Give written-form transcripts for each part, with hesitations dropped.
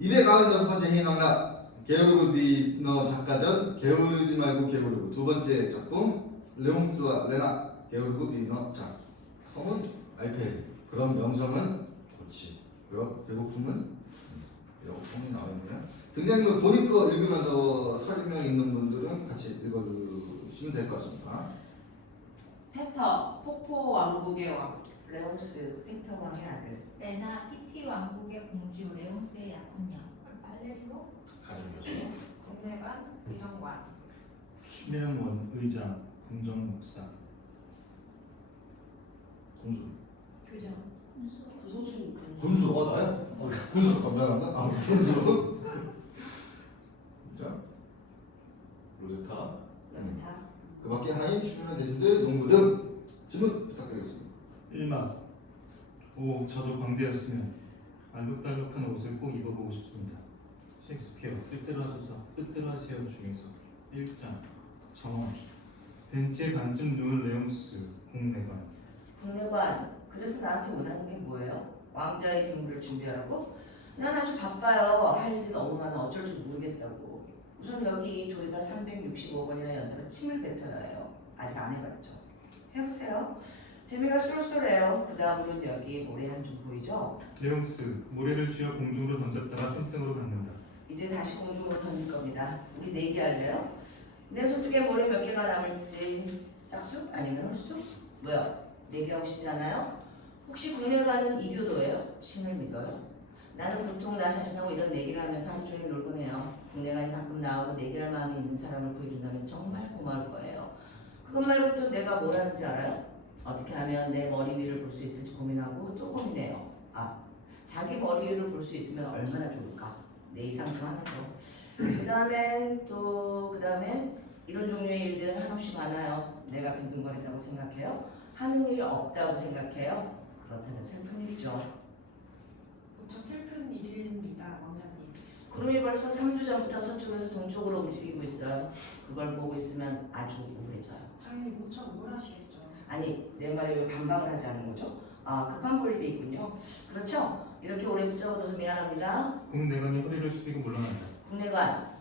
296번째 행위낭락 게오르그 비너 작가전 게으르지 말고 게으르고 두 번째 작품 레옹스와 레나 게오르그 비너 작 성은 알페 그럼 명성은 좋지 그럼 배고픔은 이라고 성이 나와있네요. 등장인물 본인 거 읽으면서 설명 있는 분들은 같이 읽어주시면 될 것 같습니다. 페터 폭포 왕국의 왕 레옹스 페터 왕의 아들 레나 피피 왕국의 공주 레옹스의 약혼녀 발레리노 가정교사 국내관 의정관 수명원 의장 궁정 목사 군수 교정 조소준 군수 나요? 군수 건강한가? 군수 자 로제타 여타 그 밖에 하인 출연한 대신들 농부 등 질문 부탁드리겠습니다. 1마 오 저도 광대였으면 알록달록한 옷을 꼭 입어보고 싶습니다. 셰익스피어 뜻대로 하소서 뜻대로 하세요 중에서 1장 정원 벤치에 반쯤 누운 레옹스 공내관 국내관 그래서 나한테 원하는 게 뭐예요? 왕자의 재물을 준비하라고? 난 아주 바빠요. 할 일이 너무 많아 어쩔 줄 모르겠다고. 우선 여기 돌에다 365번이나 연달아 침을 뱉어야 해요. 아직 안 해봤죠? 해보세요. 재미가 쏠쏠해요. 그 다음으로는 여기 모래 한 줄 보이죠? 레옹스 모래를 쥐어 공중으로 던졌다가 손등으로 받는다. 이제 다시 공중으로 던질 겁니다. 우리 내기 할래요? 내 손등에 모래 몇 개가 남을지 짝수? 아니면 홀수? 뭐야? 내기하고 싶지 않아요? 혹시 국내관은 이교도예요? 신을 믿어요? 나는 보통 나 자신하고 이런 내기를 하면서 하루 종일 놀곤 해요. 국내관이 가끔 나오고 내기할 마음이 있는 사람을 구해준다면 정말 고마울 거예요. 그것 말고 또 내가 뭘 하는지 알아요? 어떻게 하면 내 머리 위를 볼 수 있을지 고민하고 또 고민해요. 자기 머리 위를 볼 수 있으면 얼마나 좋을까? 내 이상 중 하나 더. 그 다음엔 이런 종류의 일들은 한없이 많아요. 내가 빈둥거린다고 생각해요? 하는 일이 없다고 생각해요? 그렇다면 슬픈 일이죠. 무척 슬픈 일입니다, 왕자님. 구름이 벌써 3주 전부터 서쪽에서 동쪽으로 움직이고 있어요. 그걸 보고 있으면 아주 우울해져요. 당연히 무척 우울하시겠죠. 아니, 내 말에 왜 반박을 하지 않는 거죠? 급한 볼 일이 있군요. 그렇죠? 이렇게 오래 붙잡아둬서 미안합니다. 공내관이 허리를 숙이고 물러난다. 국내관,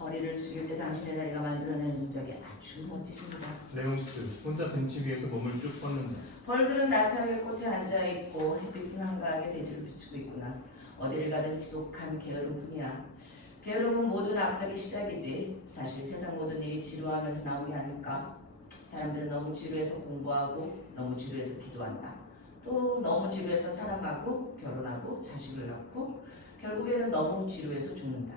허리를 숙일 때 당신의 다리가 만들어낸 동작이 아주 멋지십니다. 레옹스 혼자 벤치 위에서 몸을 쭉 뻗는다. 벌들은 나타나게 꽃에 앉아있고 햇빛은 한가하게 대지를 비추고 있구나. 어디를 가든 지독한 게으름뿐이야. 게으름은 모든 악덕의 시작이지. 사실 세상 모든 일이 지루하면서 나온 게 아닐까. 사람들은 너무 지루해서 공부하고 너무 지루해서 기도한다. 또 너무 지루해서 사랑하고 결혼하고 자식을 낳고 결국에는 너무 지루해서 죽는다.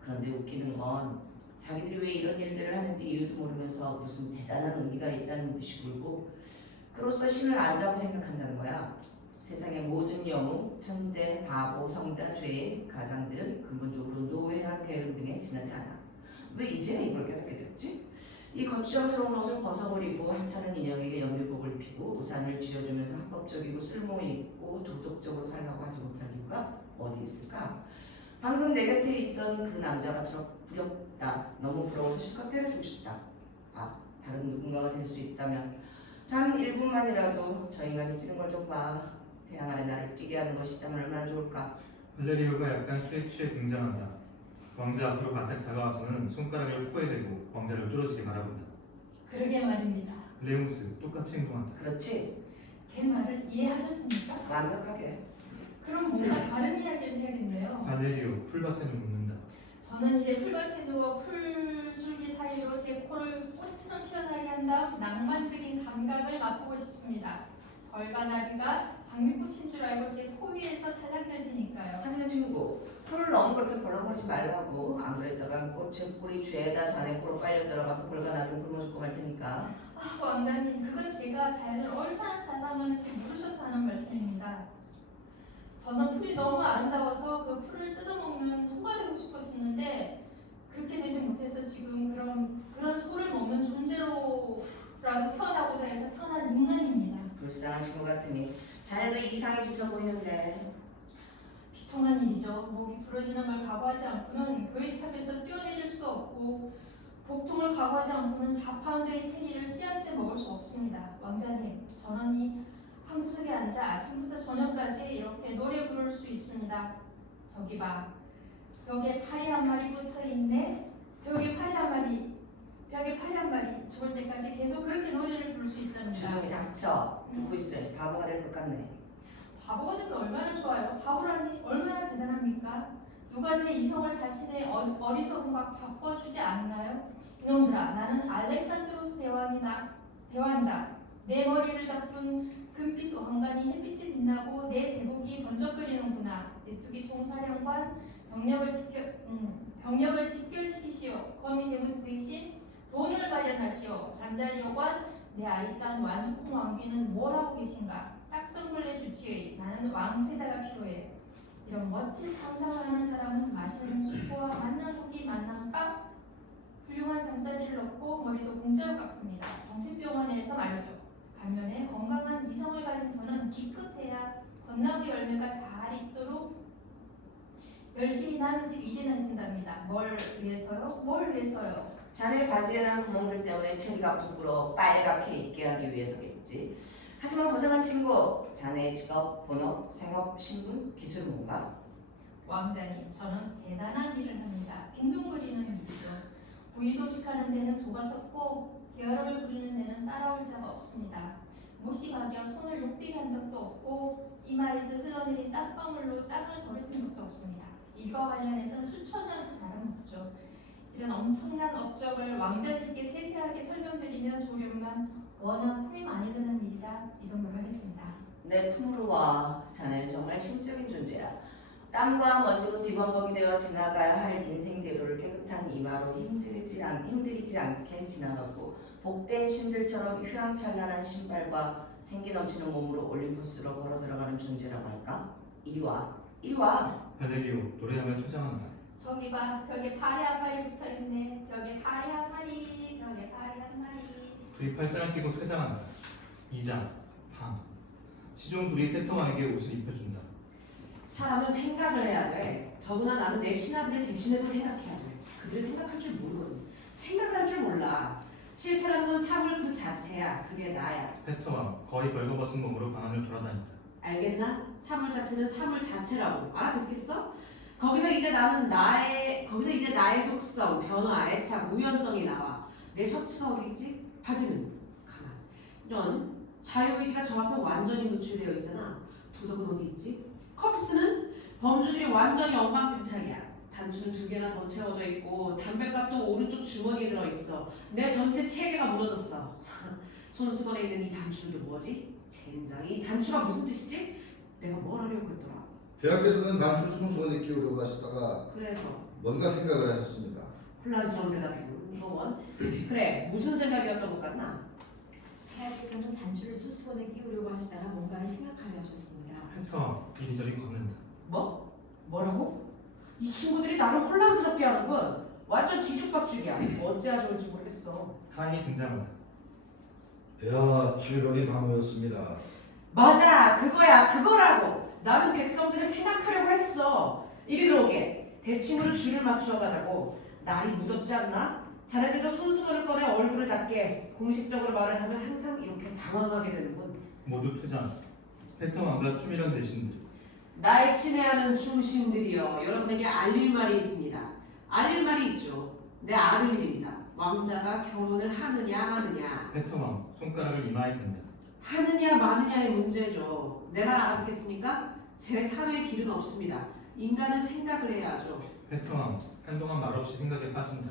그런데 웃기는 건 자기들이 왜 이런 일들을 하는지 이유도 모르면서 무슨 대단한 의미가 있다는 듯이 굴고 그로써 신을 안다고 생각한다는 거야. 세상의 모든 영웅, 천재, 바보, 성자, 죄인, 가장들은 근본적으로 노회한 게으름 등에 지나지 않아. 왜 이제야 이걸 깨닫게 되었지? 이 거추장스러운 옷을 벗어버리고 하찮은 인형에게 연필복을 피고 우산을 쥐어주면서 합법적이고 쓸모있고 도덕적으로 살라고 하지 못할 이유가 어디 있을까? 방금 내 곁에 있던 그 남자가 부럽다. 너무 부러워서 실컷 때려주고 싶다. 다른 누군가가 될 수 있다면 단 1분만이라도 저 인간이 뛰는 걸 좀 봐. 태양 아래 나를 뛰게 하는 것이 있다면 얼마나 좋을까. 발레리오가 약간 수에 취해 등장한다. 왕자 앞으로 바짝 다가와서는 손가락을 코에 대고 왕자를 뚫어지게 바라본다. 그러게 말입니다. 레옹스 똑같이 행동한다. 그렇지? 제 말을 이해하셨습니까? 완벽하게. 그럼 뭔가 다른 이야기를 해야겠네요. 발레리오 풀밭에 눕는다. 저는 이제 풀밭에 누워 풀줄기 사이로 제 코를 꽃처럼 피어나게 한 다음 낭만적인 감각을 맛보고 싶습니다. 벌과 나비가 장미꽃인 줄 알고 제 코 위에서 살랑될 테니까요. 하지만 친구, 코를 너무 그렇게 벌렁거리지 말라고. 안 그랬다가 꽃의 뿌리 죄다 자네 코로 빨려 들어가서 벌과 나비를 굶어 죽고 말 테니까. 왕자님, 그건 제가 자연을 얼마나 사랑하는지 모르셔서 하는 말씀입니다. 저는 풀이 너무 아름다워서 그 풀을 뜯어먹는 소가 되고 싶었었는데 그렇게 되지 못해서 지금 그런 소를 먹는 존재로라도 태어나고자 해서 태어난 인간입니다. 불쌍한 친구 같으니 자네도 이상이 지쳐 보이는데. 비통한 일이죠. 목이 부러지는 걸 각오하지 않고는 교회 탑에서 뛰어내릴 수도 없고 복통을 각오하지 않고는 4파운드의 체리를 씨앗째 먹을 수 없습니다. 왕자님, 전원이 한 구석에 앉아 아침부터 저녁까지 이렇게 노래 부를 수 있습니다. 저기 봐, 벽에 파리 한 마리 붙어 있네. 벽에 파리 한 마리. 벽에 파리 한 마리. 죽을 때까지 계속 그렇게 노래를 부를 수 있답니다. 조용히 닥쳐. 듣고 있으니 바보가 될 것 같네. 바보가 되면 얼마나 좋아요? 바보라니 얼마나 대단합니까? 누가 제 이성을 자신의 어리석음과 바꿔주지 않나요? 이놈들아, 나는 알렉산드로스 대왕이다. 내 머리를 덮은 금빛 왕관이 햇빛에 빛나고 내 제복이 번쩍거리는구나. 메뚜기 총사령관 병력을 직결시키시오. 거미 제무 대신 돈을 마련하시오. 잠자리여관 내 아이딴 완두콩 왕비는 뭘 하고 계신가? 딱정벌레 주치의 나는 왕세자가 필요해. 이런 멋진 상상을 하는 사람은 맛있는 수프와 만나고기 만남밥 훌륭한 잠자리를 얻고 머리도 공짜로 깎습니다. 정신병원에서 말이죠. 반면에 건강한 이성을 가진 저는 기껏해야 건나무 열매가 잘 익도록 열심히 남은 일이나 해준답니다. 뭘 위해서요? 뭘 위해서요? 자네 바지에 난 구멍들 때문에 체리가 부끄러워 빨갛게 익게 하기 위해서겠지. 하지만 고생한 친구, 자네의 직업, 본업, 생업, 신분, 기술 뭔가? 왕자님, 저는 대단한 일을 합니다. 빈둥거리는 일이죠. 구이도식하는 데는 도가 떴고 게으름을 부리는 데는 따라올 자가 없습니다. 못이 가겨 손을 욕되게 한 적도 없고 이마에서 흘러내린 땀방울로 땅을 더럽힌 적도 없습니다. 이거 관련해서는 수천 년도 다름없죠. 이런 엄청난 업적을 왕자님께 세세하게 설명드리면 좋으련만 워낙 품이 많이 드는 일이라 이 정도로 하겠습니다. 내 품으로 와. 자네는 정말 심적인 존재야. 땀과 먼지로 뒤범벅이 되어 지나가야 할 인생 대로를 깨끗한 이마로 힘들이지 않게 지나가고 복된 신들처럼 휘황찬란한 신발과 생기 넘치는 몸으로 올림푸스로 걸어 들어가는 존재라고 할까? 이리 와. 이리 와. 벨레기오 노래하며 퇴장한다. 저기 봐, 벽에 파리 한 마리 붙어있네. 벽에 파리 한 마리, 벽에 파리 한 마리. 둘이 팔짱을 끼고 퇴장한다. 2장 방 시종 둘이 페터왕에게 옷을 입혀준다. 사람은 생각을 해야 돼. 더구나 나는 내 신하들을 대신해서 생각해야 돼. 그들은 생각할 줄 모르거든. 생각을 할 줄 몰라. 실체라는 건 사물 그 자체야. 그게 나야. 페터왕 거의 벌거벗은 몸으로 방 안을 돌아다닌다. 알겠나? 사물 자체는 사물 자체라고. 알아듣겠어? 거기서 이제 나의 속성, 변화, 애착, 우연성이 나와. 내 셔츠가 어디 있지? 바지는 가만. 이런 자유의지가 저 앞에 완전히 노출되어 있잖아. 도덕은 어디 있지? 커피스는 범주들이 완전히 엉망진창이야. 단추는 2개나 더 채워져 있고 담배값도 오른쪽 주머니에 들어있어. 내 전체 체계가 무너졌어. 손수건에 있는 이 단추는 뭐지? 젠장. 이 단추가 무슨 뜻이지? 내가 뭘 하려고 했더라? 대학교에서는 단추를 손수건에 끼우려고 하시다가 그래서 뭔가 생각을 하셨습니다. 혼란스러운 대답이군. 이건 그래 무슨 생각이었던 것 같나? 태학에서는 단추를 손수건에 끼우려고 하시다가 뭔가를 생각하려 하셨습니다. 페터왕 이리저리 걷는다. 뭐? 뭐라고? 이 친구들이 나를 혼란스럽게 하는군. 완전 뒤죽박죽이야. 어찌해야 좋을지 모르겠어. 하인이 등장한다. 야, 주의론이 다 모였습니다. 맞아, 그거야, 그거라고. 나는 백성들을 생각하려고 했어. 이리 들어오게. 대칭으로 줄을 맞추어 가자고. 날이 무덥지 않나? 자네들도 손수건을 꺼내 얼굴을 닦게. 공식적으로 말을 하면 항상 이렇게 당황하게 되는군. 모두 퇴장. 페터왕과 추미련 대신들. 나의 친애하는 중심들이여, 여러분에게 알릴 말이 있습니다. 알릴 말이 있죠. 내 아들 일입니다. 왕자가 결혼을 하느냐 마느냐. 페터왕 손가락을 이마에 댄다. 하느냐 마느냐의 문제죠. 내 말 알아듣겠습니까? 제3의 길은 없습니다. 인간은 생각을 해야 하죠. 페터왕 한동안 말없이 생각에 빠진다.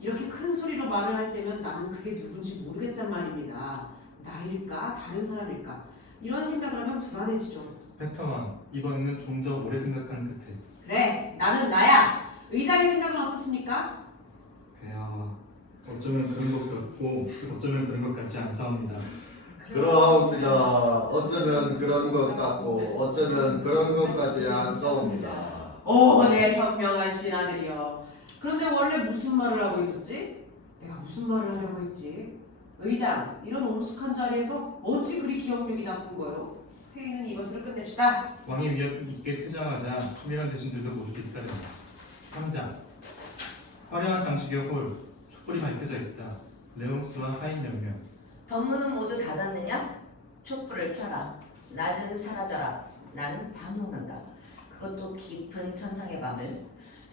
이렇게 큰 소리로 말을 할 때면 나는 그게 누군지 모르겠단 말입니다. 나일까? 다른 사람일까? 이런 생각을 하면 불안해지죠. 페터왕 이번에는 좀 더 오래 생각한 끝에 그래, 나는 나야. 의장의 생각은 어떻습니까? 어쩌면 그런 것 같고 어쩌면 그런 것 같지 않사옵니다. 그러합니다. 어쩌면 그런 것 같고 어쩌면 그런 것까지 안 싸웁니다. 오, 내 현명한 신하들이여. 그런데 원래 무슨 말을 하고 있었지? 내가 무슨 말을 하려고 했지? 의장, 이런 엄숙한 자리에서 어찌 그리 기억력이 나쁜 거요? 회의는 이것으로 끝냅시다. 왕이 위협 있게 퇴장하자 추미련 대신들도 모두 뒤따른다. 3장 화려한 장식의 홀, 촛불이 밝혀져 있다. 레옹스와 하인 몇 명. 덤문은 모두 닫았느냐? 촛불을 켜라. 낮은 사라져라. 나는 방문한다. 그것도 깊은 천상의 밤을.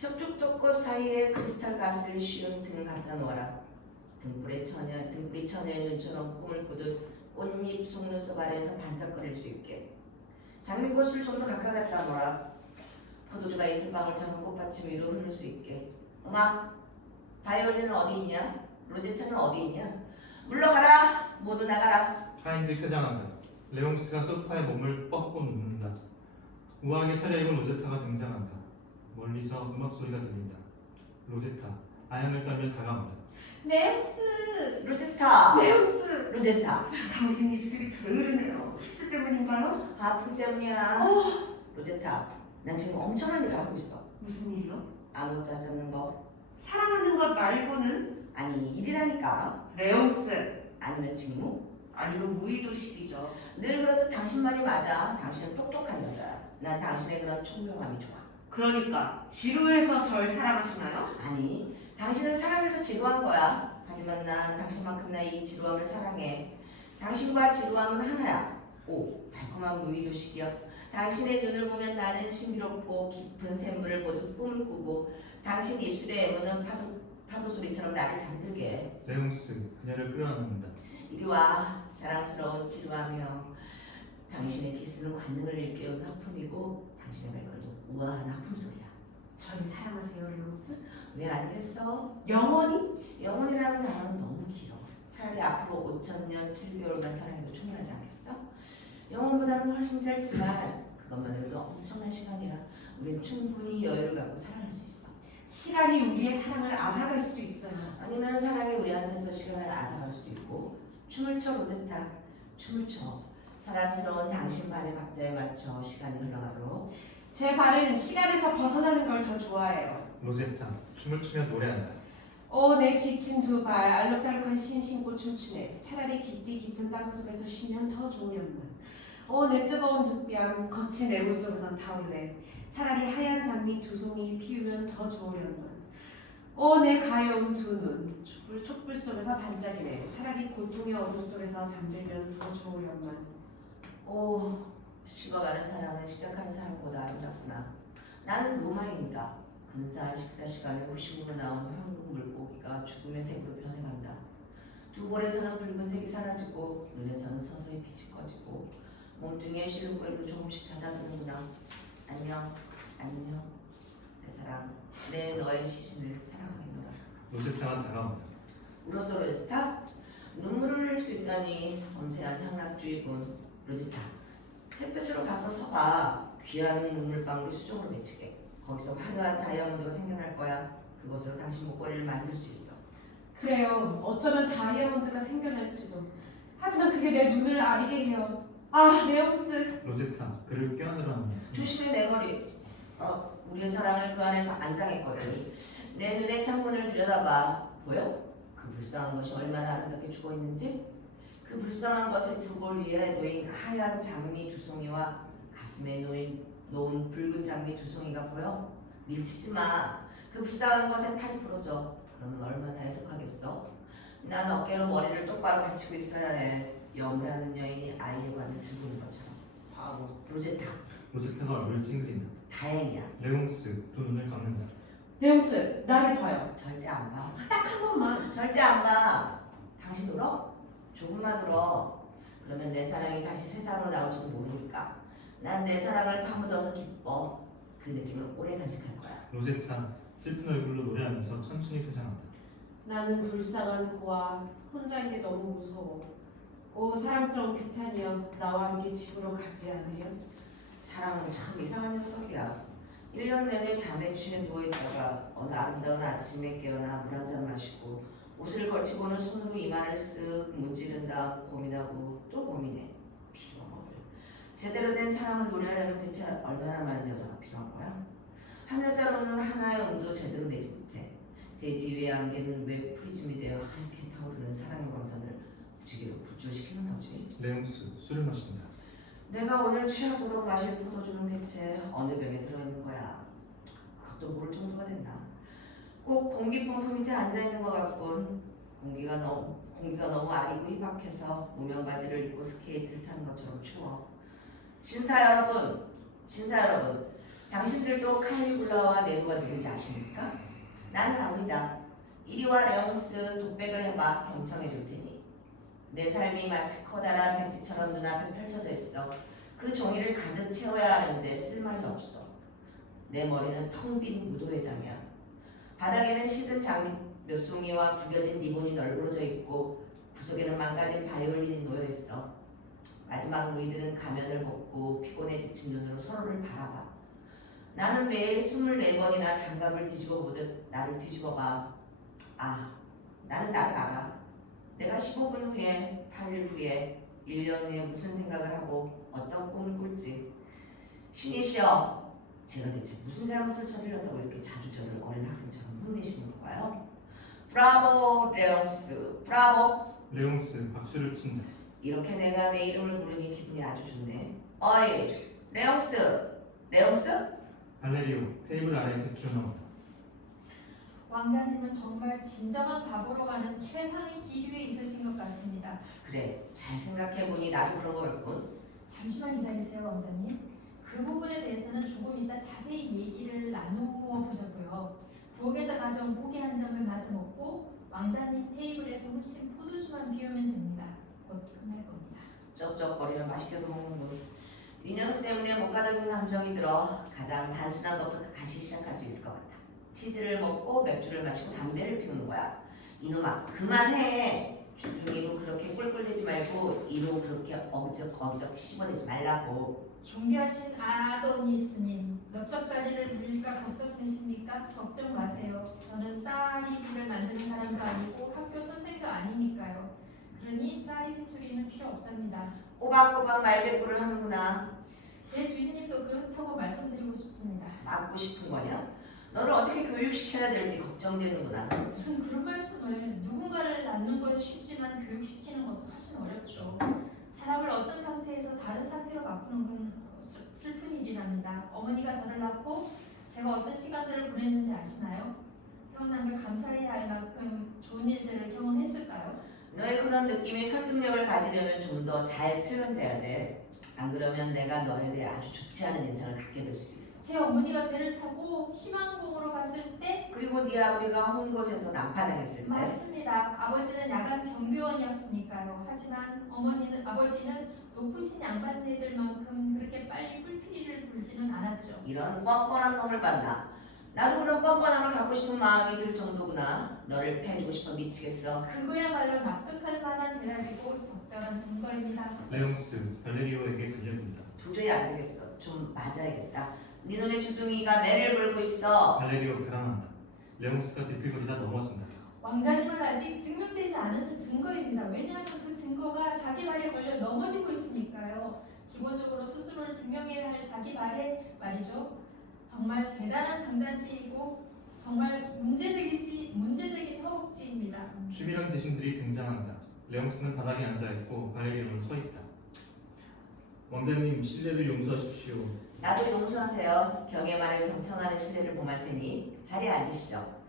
협죽도꽃 사이에 크리스탈 가스를 쉬운 등 갖다 놓아라. 등불이 처녀의 눈처럼 꿈을 꾸듯 꽃잎 속눈썹 아래에서 반짝거릴 수 있게. 장미꽃을 좀 더 가까이 갖다 놓아라. 포도주가 이슬방울처럼 꽃받침 위로 흐를 수 있게. 음악, 바이올린은 어디 있냐? 로제차는 어디 있냐? 물러가라! 모두 나가라! 하인들이 퇴장한다. 레옹스가 소파에 몸을 뻗고 눕는다. 우아하게 차려입은 로제타가 등장한다. 멀리서 음악 소리가 들린다. 로제타, 아양을 떨며 다가온다. 레옹스! 로제타! 레옹스! 로제타! 당신 입술이 게으르네요. 키스 때문인가요? 아픔 때문이야. 로제타, 난 지금 엄청난 일을 하고 있어. 무슨 일이요? 아무것도 하지 않는 거. 사랑하는 것 말고는? 아니, 일이라니까. 레옹스! 아니면 직무? 아니면 무의도식이죠. 늘 그렇듯 당신 말이 맞아. 당신은 똑똑한 여자야. 난 당신의 그런 총명함이 좋아. 그러니까 지루해서 절 사랑하시나요? 아니, 당신은 사랑해서 지루한 거야. 하지만 난 당신만큼이나 이 지루함을 사랑해. 당신과 지루함은 하나야. 오, 달콤한 무의도식이여. 당신의 눈을 보면 나는 신비롭고 깊은 샘물을 모두 꿈을 꾸고 당신 입술의 애무는 파도 소리처럼 나를 잠들게 해. 레옹스, 그녀를 끌어안는다. 이리 와, 사랑스러운 지루하며 당신의 키스는 관능을 일깨우는 하품이고 당신의 발걸음은 우아한 하품 소리야. 저를 사랑하세요, 레옹스? 왜 아니겠어? 영원히? 영혼이라는 단어는 너무 길어. 차라리 앞으로 5,000년 7개월만 사랑해도 충분하지 않겠어? 영혼보다는 훨씬 짧지만 그것만으로도 엄청난 시간이야. 우린 충분히 여유를 갖고 사랑할 수 있어. 시간이 우리의 사랑을 앗아갈 수도 있어요. 아니면 사랑이 우리한테서 시간을 앗아갈 수도 있고. 춤을 춰, 로제타. 춤을 춰. 사랑스러운 당신 발의 박자에 맞춰 시간이 흘러가도록. 제 발은 시간에서 벗어나는 걸 더 좋아해요. 로제타, 춤을 추며 노래한다. 내 지친 두 발 알록달록한 신 신고 춤추네. 차라리 깊디 깊은 땅속에서 쉬면 더 좋으련만. 내 뜨거운 두 뺨 거친 애무 속에선 타올래. 차라리 하얀 장미 두 송이 피우면 더 좋으련만. 내 가여운 두 눈 촛불 속에서 반짝이네. 차라리 고통의 어둠 속에서 잠들면 더 좋으련만. 오, 식어가는 사랑은 시작하는 사랑보다 아름답구나. 나는 로마인이다. 근사한 식사 시간에 후식으로 나오는 황금 물고기가 죽음의 색으로 변해간다. 두 볼에서는 붉은색이 사라지고 눈에서는 서서히 빛이 꺼지고 몸뚱이에 실룩거림도 조금씩 잦아드는구나. 안녕, 안녕, 내 사랑, 내 너의 시신을 사랑하겠노라. 로제타가 다가온다. 울었어, 로제타? 눈물을 흘릴 수 있다니 섬세한 향락주의군. 로제타, 햇볕으로 가서 서봐. 귀한 눈물방울이 수정으로 맺히게. 거기서 화려한 다이아몬드가 생겨날 거야. 그곳으로 당신 목걸이를 만들 수 있어. 그래요. 어쩌면 다이아몬드가 생겨날지도. 하지만 그게 내 눈을 아리게 해요. 레옹스. 로제타, 그를 껴안으려 합니다. 조심해, 내 머리. 우리의 사랑을 그 안에서 안장했거든. 내 눈에 창문을 들여다봐. 보여? 그 불쌍한 것이 얼마나 아름답게 죽어있는지? 그 불쌍한 것의 두 볼 위에 놓인 하얀 장미 두 송이와 가슴에 놓은 붉은 장미 두 송이가 보여? 밀치지 마. 그 불쌍한 것에 팔이 부러져. 그러면 얼마나 해석하겠어? 난 어깨로 머리를 똑바로 받치고 있어야 해. 여물하는 여인이 아이의 관을 들고 있는 것처럼. 바보. 로제타. 로제타가 얼굴을 찡그린다. 다행이야. 레옹스, 두 눈을 감는다. 레옹스, 나를 봐요. 절대 안 봐. 딱 한 번만. 절대 안 봐. 당신 울어? 조금만 울어. 그러면 내 사랑이 다시 세상으로 나올지도 모르니까. 난 내 사랑을 파묻어서 기뻐. 그 느낌을 오래 간직할 거야. 로제타, 슬픈 얼굴로 노래하면서 천천히 퇴장한다. 나는 불쌍한 고아. 혼자인 게 너무 무서워. 사랑스러운 규탄이여, 나와 함께 집으로 가지 않으려? 사랑은 참 이상한 녀석이야. 1년 내내 잠에 취해 누워있다가 어느 아름다운 아침에 깨어나 물 한 잔 마시고 옷을 걸치고는 손으로 이마를 쓱 문지른다. 고민하고 또 고민해. 빌어먹을. 제대로 된 사랑을 노래하려면 대체 얼마나 많은 여자가 필요한 거야? 한 여자로는 하나의 음도 제대로 내지 못해. 대지 위의 안개는 왜 프리즘이 되어 하얗게 타오르는 사랑의 광선을 무지개로 굴절시키는 거지? 레옹스, 술을 마신다. 내가 오늘 취하도록 마실 포도주는 대체 어느 병에 들어있는 거야? 그것도 모를 정도가 됐나? 꼭 공기 펌프 밑에 앉아있는 것 같군. 공기가 너무 아리고 희박해서 무명 바지를 입고 스케이트를 타는 것처럼 추워. 신사 여러분, 당신들도 칼리굴라와 네로가 누군지 아십니까? 나는 압니다. 이리와 레옹스 독백을 해봐. 경청해 줄 테니. 내 삶이 마치 커다란 백지처럼 눈앞에 펼쳐져 있어. 그 종이를 가득 채워야 하는데 쓸말이 없어. 내 머리는 텅 빈 무도회장이야. 바닥에는 시든 장 몇 송이와 구겨진 리본이 널브러져 있고 구석에는 망가진 바이올린이 놓여 있어. 마지막 무희들은 가면을 벗고 피곤해 지친 눈으로 서로를 바라봐. 나는 매일 24번이나 장갑을 뒤집어 보듯 나를 뒤집어 봐. 아, 나는 나를 알아. 내가 15분 후에, 8일 후에, 1년 후에 무슨 생각을 하고 어떤 꿈을 꿀지. 신이시여, 제가 대체 무슨 잘못을 저질렀다고 이렇게 자주 저를 어린 학생처럼 혼내시는 건가요? 브라보 레옹스, 브라보. 레옹스 박수를 친다. 이렇게 내가 내 이름을 부르니 기분이 아주 좋네. 어이, 레옹스, 레옹스? 발레리오 테이블 아래에서 튀어나온다. 왕자님은 정말 진정한 바보로 가는 최상의 기류에 있으신 것 같습니다. 그래, 잘 생각해보니 나도 그런 것 같군. 잠시만 기다리세요, 왕자님. 그 부분에 대해서는 조금 이따 자세히 얘기를 나누어 보자고요. 부엌에서 가져온 고기 한 점을 마저 먹고 왕자님 테이블에서 훔친 포도주만 비우면 됩니다. 곧 끝날 겁니다. 쩝쩝거리면 맛있게도 먹는군. 네 녀석 때문에 목가적인 감정이 들어. 가장 단순한 것부터 다시 시작할 수 있을 것 같아. 치즈를 먹고 맥주를 마시고 담배를 피우는 거야. 이놈아, 그만해. 주둥이로 그렇게 꿀꿀대지 말고 이로 그렇게 어기적 씹어대지 말라고. 존귀하신 아도니스님, 넓적다리를 부릴까 걱정되십니까? 걱정 마세요. 저는 쌀이비를 만드는 사람도 아니고 학교 선생도 아니니까요. 그러니 쌀이 회초리는 필요 없답니다. 꼬박꼬박 말대꾸를 하는구나. 제 주인님도 그렇다고 말씀드리고 싶습니다. 맞고 싶은 거냐? 너를 어떻게 교육시켜야 될지 걱정되는구나. 무슨 그런 말씀을. 누군가를 낳는 건 쉽지만 교육시키는 건 훨씬 어렵죠. 사람을 어떤 상태에서 다른 상태로 바꾸는 건 슬픈 일이랍니다. 어머니가 저를 낳고 제가 어떤 시간들을 보냈는지 아시나요? 태어난 걸 감사해야 할 만큼 좋은 일들을 경험했을까요? 너의 그런 느낌이 설득력을 가지려면 좀 더 잘 표현돼야 돼. 안 그러면 내가 너에 대해 아주 좋지 않은 인상을 갖게 될 수도 있어. 제 어머니가 배를 타고 희망봉으로 갔을 때 그리고 네 아버지가 온 곳에서 난파당했을 때. 맞습니다. 아버지는 야간 경비원이었으니까요. 하지만 아버지는 높으신 양반네들만큼 그렇게 빨리 뿔피리를 불지는 않았죠. 이런 뻔뻔한 놈을 봤나? 나도 그런 뻔뻔함을 갖고 싶은 마음이 들 정도구나. 너를 패주고 싶어 미치겠어. 그거야말로 납득할 만한 대답이고 적절한 증거입니다. 레옹스 발레리오에게 달려든다. 도저히 안 되겠어. 좀 맞아야겠다. 네 놈의 주둥이가 매를 불고 있어. 발레리오 달아난다. 레옹스가 비틀거리다 넘어진다. 왕자님은 아직 증명되지 않은 증거입니다. 왜냐하면 그 증거가 자기 발에 걸려 넘어지고 있으니까요. 기본적으로 스스로를 증명해야 할 자기 발에 말이죠. 정말 대단한 장단지이고 정말 문제적인 허벅지입니다. 주비랑 대신들이 등장한다. 레옹스는 바닥에 앉아있고 발레리오는 서있다. 왕자님 신뢰를 용서하십시오. 나도 용서하세요. 경의 말을 경청하는 신뢰를 범할 테니 자리에 앉으시죠.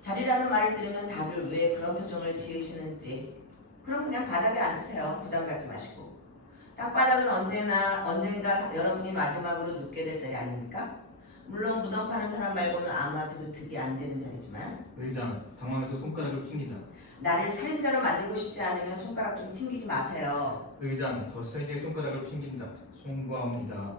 자리라는 말을 들으면 다들 왜 그런 표정을 지으시는지. 그럼 그냥 바닥에 앉으세요. 부담 갖지 마시고. 땅바닥은 언젠가 여러분이 마지막으로 눕게 될 자리 아닙니까? 물론 무덤 파는 사람 말고는 아마도 득이 안 되는 자리지만 의장 당황해서 손가락을 튕기다. 나를 살인자로 만들고 싶지 않으면 손가락 좀 튕기지 마세요. 의장 더 세게 손가락을 튕긴다. 송구합니다.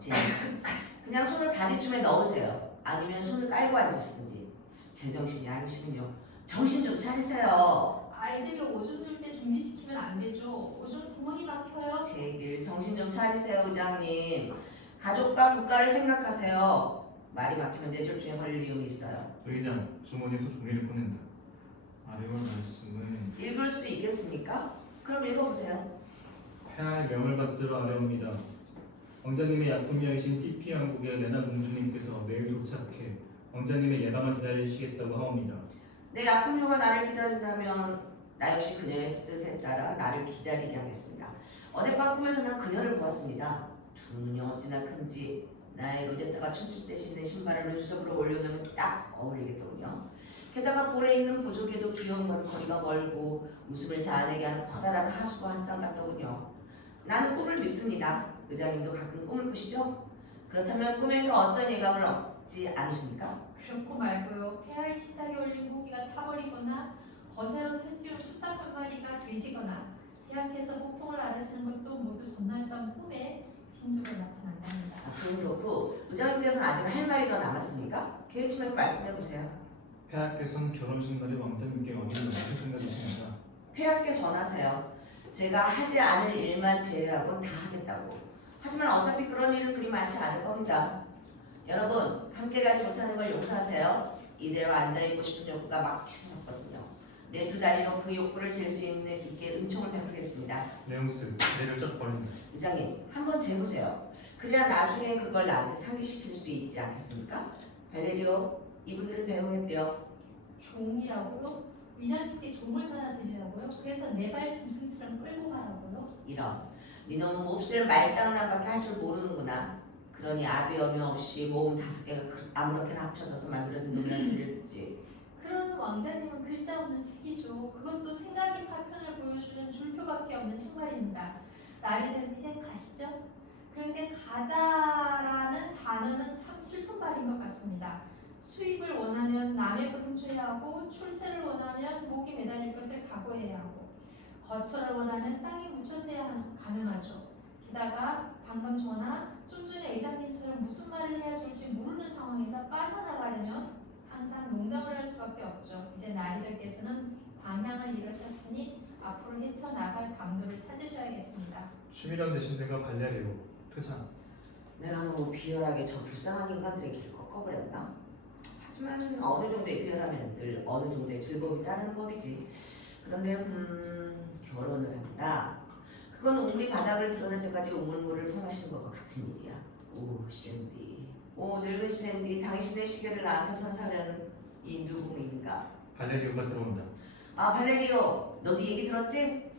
그냥 손을 바지춤에 넣으세요. 아니면 손을 깔고 앉으시든지. 제정신이 아니시군요. 정신 좀 차리세요. 아이들이 오줌 눌 때 준비시키면 안 되죠. 오줌 구멍이 막혀요. 제길 정신 좀 차리세요, 의장님. 가족과 국가를 생각하세요. 말이 막히면 뇌졸 중에 걸릴 위험이 있어요. 의장 주머니에서 종이를 꺼낸다. 아래와 말씀은 읽을 수 있겠습니까? 그럼 읽어보세요. 폐하의 명을 받들어 아래옵니다. 왕자님의 약혼녀이신 피피 왕국의 레나 공주님께서 내일 도착해 왕자님의 예방을 기다리시겠다고 하옵니다. 내 약혼녀가 나를 기다린다면 나 역시 그녀의 뜻에 따라 나를 기다리게 하겠습니다. 어젯밤 꿈에서 난 그녀를 보았습니다. 두 눈이 어찌나 큰지 나의 로제타가 춤출 때 신는 신발을 눈썹으로 올려놓으면 딱 어울리겠더군요. 게다가 볼에 있는 보조개도 귀여운 건 거리가 멀고 웃음을 자아내게 하는 커다란 하수구 한 쌍 같더군요. 나는 꿈을 믿습니다. 의장님도 가끔 꿈을 꾸시죠? 그렇다면 꿈에서 어떤 예감을 얻지 않으십니까? 그렇고 말고요. 폐하의 식탁에 올린 고기가 타버리거나 거새로 살찌운 수탉 한 마리가 돼지거나 폐하께서 복통을 앓으시는 것도 모두 전날 밤 꿈에 진주가 나타난답니다. 그건 그렇고 의장님께서는 아직 할 말이 더 남았습니까? 개의치 말고 말씀해보세요. 폐하께서는 결혼식 날에 왕자님께 어디를 맞출 생각이십니까? 폐하께 전하세요. 제가 하지 않을 일만 제외하고는 다 하겠다고. 하지만 어차피 그런 일은 그리 많지 않을 겁니다. 여러분, 함께 가지 못하는 걸 용서하세요. 이대로 앉아있고 싶은 욕구가 막 치솟았거든요. 내 두 다리로 그 욕구를 잴 수 있는 이께 은총을 베풀겠습니다. 레옹스 배를 쩍 벌린다. 의장님, 한번 재보세요. 그래야 나중에 그걸 나한테 상기시킬 수 있지 않겠습니까? 발레리오, 이분들을 배웅해드려. 종이라고요? 위장님께 종을 달아드리라고요? 그래서 네 발 짐승처럼 끌고 가라고요? 이런, 네 놈은 몹쓸 말장난밖에 할 줄 모르는구나. 그러니 아비 어미 없이 모음 5개가 아무렇게나 합쳐져서 만들어진 놈이란 소리를 듣지. 그러는 왕자님은 글자 없는 책이죠. 그것도 생각의 파편을 보여주는 줄표밖에 없는 책말입니다. 날이 된 이제 가시죠? 그런데 가다라는 단어는 참 슬픈 말인 것 같습니다. 수입을 원하면 남에게 훔쳐야 하고 출세를 원하면 목이 매달릴 것을 각오해야 하고 거처를 원하면 땅에 묻혀서야 가능하죠. 게다가 방금 전화 좀 전에 의장님처럼 무슨 말을 해야 좋을지 모르는 상황에서 빠져나가려면 항상 농담을 할 수밖에 없죠. 이제 나리들께서는 방향을 잃으셨으니 앞으로 헤쳐나갈 방도를 찾으셔야겠습니다. 취미랑 대신 내가 발레리오 퇴장. 내가 너무 비열하게 저 불쌍한 인간들의 길을 꺾어버렸나? 하지만 어느 정도의 비열하면 늘 어느 정도의 즐거움이 따르는 법이지. 그런데 결혼을 한다. 그건 우리 바닥을 드러낼 때까지 우물물을 통하시는 것과 같은 일이야. 오 샌디. 오 늙은 샌디. 당신의 시계를 나한테 선사하려는 이 누구인가? 발레리오가 들어온다. 아 발레리오. 너도 얘기 들었지?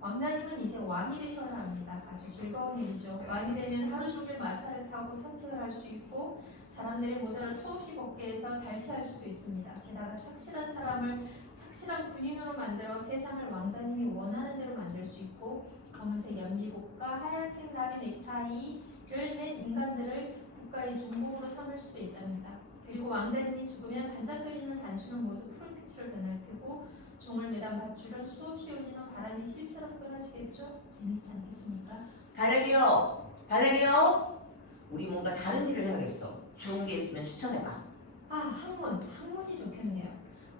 왕자님은 이제 왕이 되셔야 합니다. 아주 즐거운 일이죠. 왕이 되면 하루 종일 마차를 타고 산책을 할 수 있고 사람들의 모자를 수없이 벗게 해서 달태할 수도 있습니다. 게다가 착실한 사람을 착실한 군인으로 만들어 세상을 왕자님이 원하는 대로 만들 수 있고 검은색 연미복과 하얀색 나비 넥타이를 맨 인간들을 국가의 종국으로 삼을 수도 있답니다. 그리고 왕자님이 죽으면 반짝거리는 단추는 모두 푸른빛으로 변할 테고 종을 매단 밧줄은 수없이 울리는 바람이 실처럼 끊어지겠죠? 재밌지 않겠습니까? 발레리오. 발레리오. 우리 뭔가 다른 일을 해야겠어. 좋은 게 있으면 추천해봐. 아, 학문이 좋겠네요.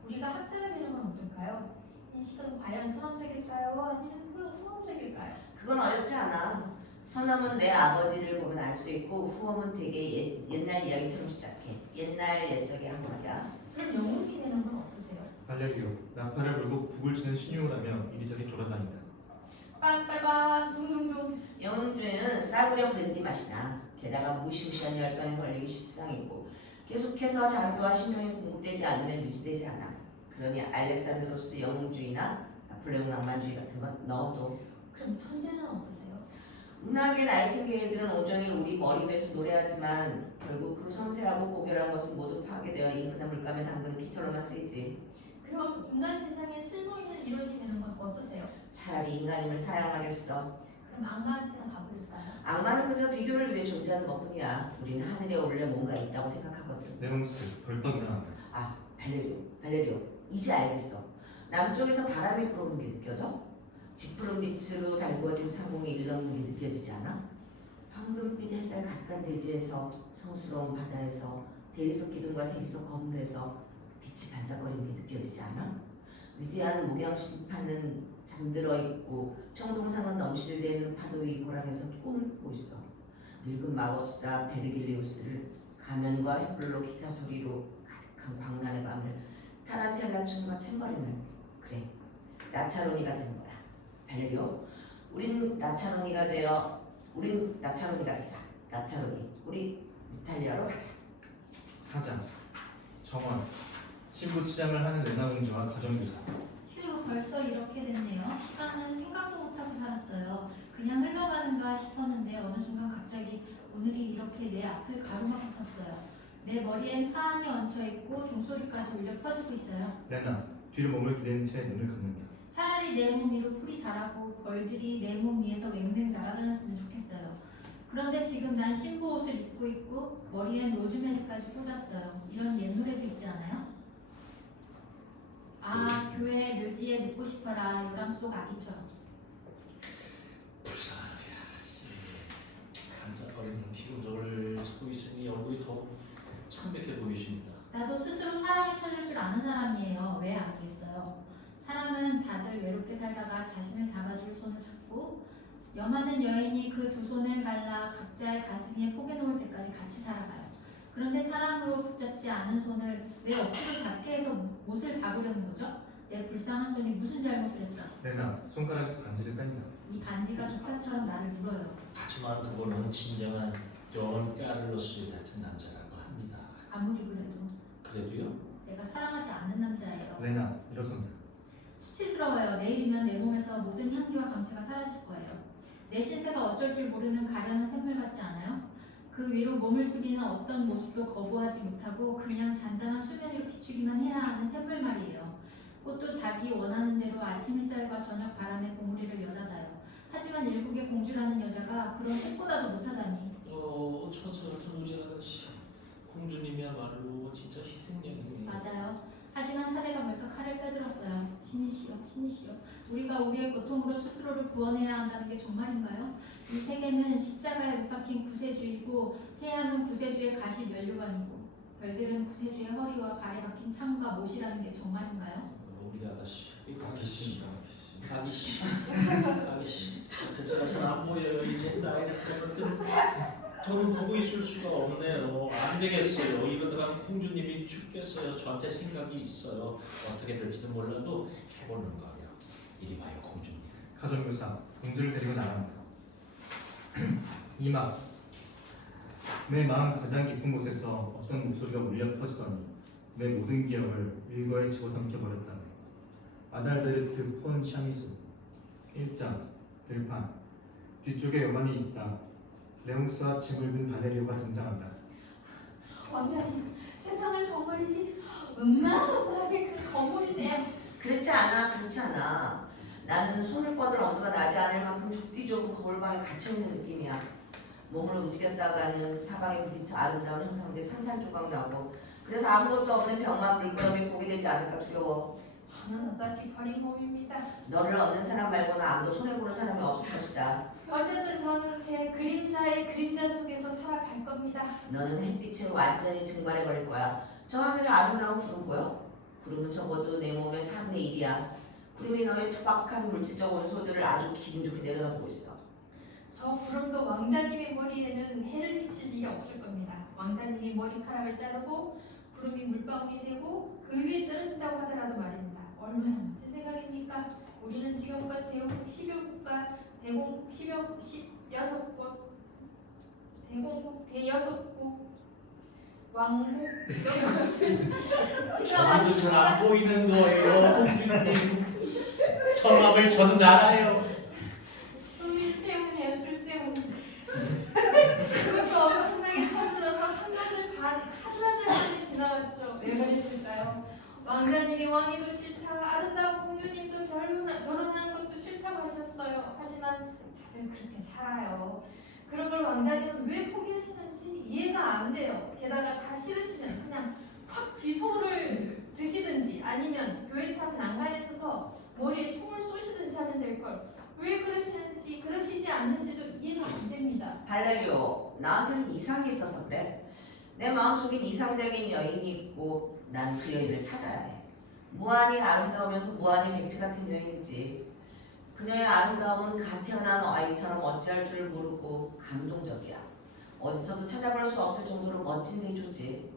우리가 학자가 되는 건 어떨까요? 인식은 과연 선험적일까요? 아니면 후험적일까요? 그건 어렵지 않아. 선험은 내 아버지를 보면 알 수 있고 후험은 되게 옛날 이야기처럼 시작해. 옛날 옛적의 학문이야. 그럼 영웅이 되는 건 어떠세요? 발레리오 나팔을 불고 북을 치는 신유를 하며 이리저리 돌아다닌다. 빰빠밤 둥둥둥. 영웅주에는 싸구려 브랜디 맛이 나. 게다가 무시무시한 열병에 걸리기 십상이고 계속해서 장교와 신용이 공급되지 않으면 유지되지 않아. 그러니 알렉산드로스 영웅주의나 나폴레옹 낭만주의 같은 건 넣어도. 그럼 천재는 어떠세요? 문학의 나이팅게일들은 온종일 우리 머리 위에서 노래하지만 결국 그 섬세하고 고결한 것은 모두 파괴되어 잉크나 물감에 담그는 깃털로만 쓰이지. 그럼 인간 세상에 쓸모있는 이론이 되는 건 어떠세요? 차라리 인간임을 사양하겠어. 그럼 악마한테는 가버릴까요? 악마는 그저 비교를 위해 존재하는 것뿐이야. 우리는 하늘에 원래 뭔가 있다고 생각하거든. 레옹스 벌떡 일어난다. 아, 발레리오. 이제 알겠어. 남쪽에서 바람이 불어오는 게 느껴져? 짙푸른 빛으로 달구어진 창공이 일렁이는 게 느껴지지 않아? 황금빛 햇살 가득한 대지에서 성스러운 바다에서 대리석 기둥과 대리석 건물에서 빛이 반짝거리는 게 느껴지지 않아? 위대한 목양 심판은 잠들어 있고 청동상은 넘실대는 파도 위 고랑에서 꿈을 꾸고 있어. 늙은 마법사 베르길리우스를 가면과 횃불로 기타 소리로 가득한 광란의 밤을 타란텔라 춤과 탬버린을. 그래, 라차로니가 되는 거야. 발레리오, 우린 라차로니가 되자. 라차로니, 우리 이탈리아로 가자. 사장 정원 신부 치장을 하는 레나 공주와 가정교사. 휴, 벌써 이렇게 됐네요. 시간은 생각도 못하고 살았어요. 그냥 흘러가는가 싶었는데 어느 순간 갑자기 오늘이 이렇게 내 앞을 가로막고 섰어요. 내 머리엔 화환이 얹혀있고 종소리까지 울려 퍼지고 있어요. 레나 뒤로 몸을 기댄 채 눈을 감는다. 차라리 내 몸 위로 풀이 자라고 벌들이 내 몸 위에서 왱왱 날아다녔으면 좋겠어요. 그런데 지금 난 신부 옷을 입고 있고 머리엔 로즈메리까지 꽂았어요. 이런 옛 노래도 있지 않아요? 아, 교회 묘지에 눕고 싶어라. 요람 속 아기처럼. 불쌍하냐. 반짝거리는 기름적을 찾고 있으니 얼굴이 더 창백해 보이십니다. 나도 스스로 사랑을 찾을 줄 아는 사람이에요. 왜 아니겠어요? 사람은 다들 외롭게 살다가 자신을 잡아줄 손을 찾고 여많은 여인이 그 두 손을 갈라 각자의 가슴 위에 포개놓을 때까지 같이 살아가요. 그런데 사랑으로 붙잡지 않은 손을 왜 억지로 잡게 해서 못을 박으려는 거죠? 내 불쌍한 손이 무슨 잘못을 했더라? 레나, 손가락에서 반지를 뺀다. 이 반지가 독사처럼 나를 물어요. 하지만 그거는 진정한 돈 까를로스 같은 남자라고 합니다. 아무리 그래도 그래도요? 내가 사랑하지 않는 남자예요. 레나, 일어선다. 수치스러워요. 내일이면 내 몸에서 모든 향기와 감체가 사라질 거예요. 내 신세가 어쩔 줄 모르는 가련한 샘물 같지 않아요? 그 위로 몸을 숙이는 어떤 모습도 거부하지 못하고 그냥 잔잔한 수면 위로 비추기만 해야 하는 샘물 말이에요. 꽃도 자기 원하는 대로 아침 햇살과 저녁 바람에 봉우리를 여닫아요. 하지만 일국의 공주라는 여자가 그런 꽃보다도 못하다니. 저 우리 아가씨 공주님이야말로 진짜 희생양이네. 맞아요. 하지만 사제가 벌써 칼을 빼들었어요. 신이시여, 신이시여. 우리가 우리의 고통으로 스스로를 구원해야 한다는 게 정말인가요? 이 세계는 십자가에 못 박힌 구세주이고 태양은 구세주의 가시 면류관이고 별들은 구세주의 허리와 발에 박힌 창과 못이라는 게 정말인가요? 우리 아가씨. 아기씨. 아기씨. 아기씨. 그래서 안 보여요. 이제 나이를 먹었더니 저는 보고 있을 수가 없네요. 안 되겠어요. 이러다가 공주님이 죽겠어요. 저한테 생각이 있어요. 어떻게 될지는 몰라도 해보는 거예요. 이리 와요, 공주님. 가정교사, 공주를 데리고 나갑니다. 이마, 내 마음 가장 깊은 곳에서 어떤 목소리가 울려 퍼지더니 내 모든 기억을 일거에 집어삼켜버렸다네. 아달베르트 폰 샤미소 1장 들판 뒤쪽에 여만이 있다. 레옹스와 짐을 든 바네리오가 등장한다. 왕자님, 세상은 정말이지 음마하게 그 거물이네요. 그렇지 않아, 그렇지 않아. 나는 손을 뻗을 엄두가 나지 않을 만큼 좁디 좁은 거울방에 갇혀 있는 느낌이야. 몸을 움직였다가는 사방에 부딪혀 아름다운 형상들이 산산조각 나고 그래서 아무것도 없는 병만 물끄러미 보게 되지 않을까 두려워. 저는 어차피 버린 몸입니다. 너를 얻는 사람 말고는 아무도 손해보는 사람이 없을 것이다. 어쨌든 저는 제 그림자의 그림자 속에서 살아갈 겁니다. 너는 햇빛을 완전히 증발해버릴 거야. 저 하늘에 아름다운 구름 보여? 구름은 적어도 내 몸의 4분의 1이야. 구름이 너의 투박한 물질적 원소들을 아주 기분 좋게 내려다보고 있어. 저 구름도 왕자님의 머리에는 해를 끼칠 일이 없을 겁니다. 왕자님이 머리카락을 자르고 구름이 물방울이 되고 그 위에 떨어진다고 하더라도 말입니다. 얼마나 멋진 생각입니까? 우리는 지금껏 제국국 10여국과 대공국 16곳, 대공국 대여섯국, 왕국 이런 것을 저도 잘 안 보이는 거예요, 공주님. 저 마음을 전 알아요. 술 때문이에요, 술 때문에. 그것도 엄청나게 서둘러서 한낮을 반이 지나갔죠. 왜 그랬을까요? 왕자님이 왕위도 싫다, 아름다운 공주님도 결혼하는 것도 싫다고 하셨어요. 하지만 다들 그렇게 살아요. 그런 걸 왕자님은 왜 포기하시는지 이해가 안 돼요. 게다가 다 싫으시면 그냥 확 비소를 드시든지 아니면 교회탑 난간에 서서 머리에 총을 쏘시든지 하면 될 걸. 왜 그러시는지 그러시지 않는지도 이해가 안 됩니다. 발레리오, 나한테는 이상이 있어서 그래. 내 마음속엔 이상적인 여인이 있고 난 그 여인을 찾아야 해. 무한히 아름다우면서 무한히 백치 같은 여인이지. 그녀의 아름다움은 갓 태어난 아이처럼 어찌할 줄 모르고 감동적이야. 어디서도 찾아볼 수 없을 정도로 멋진 대조지.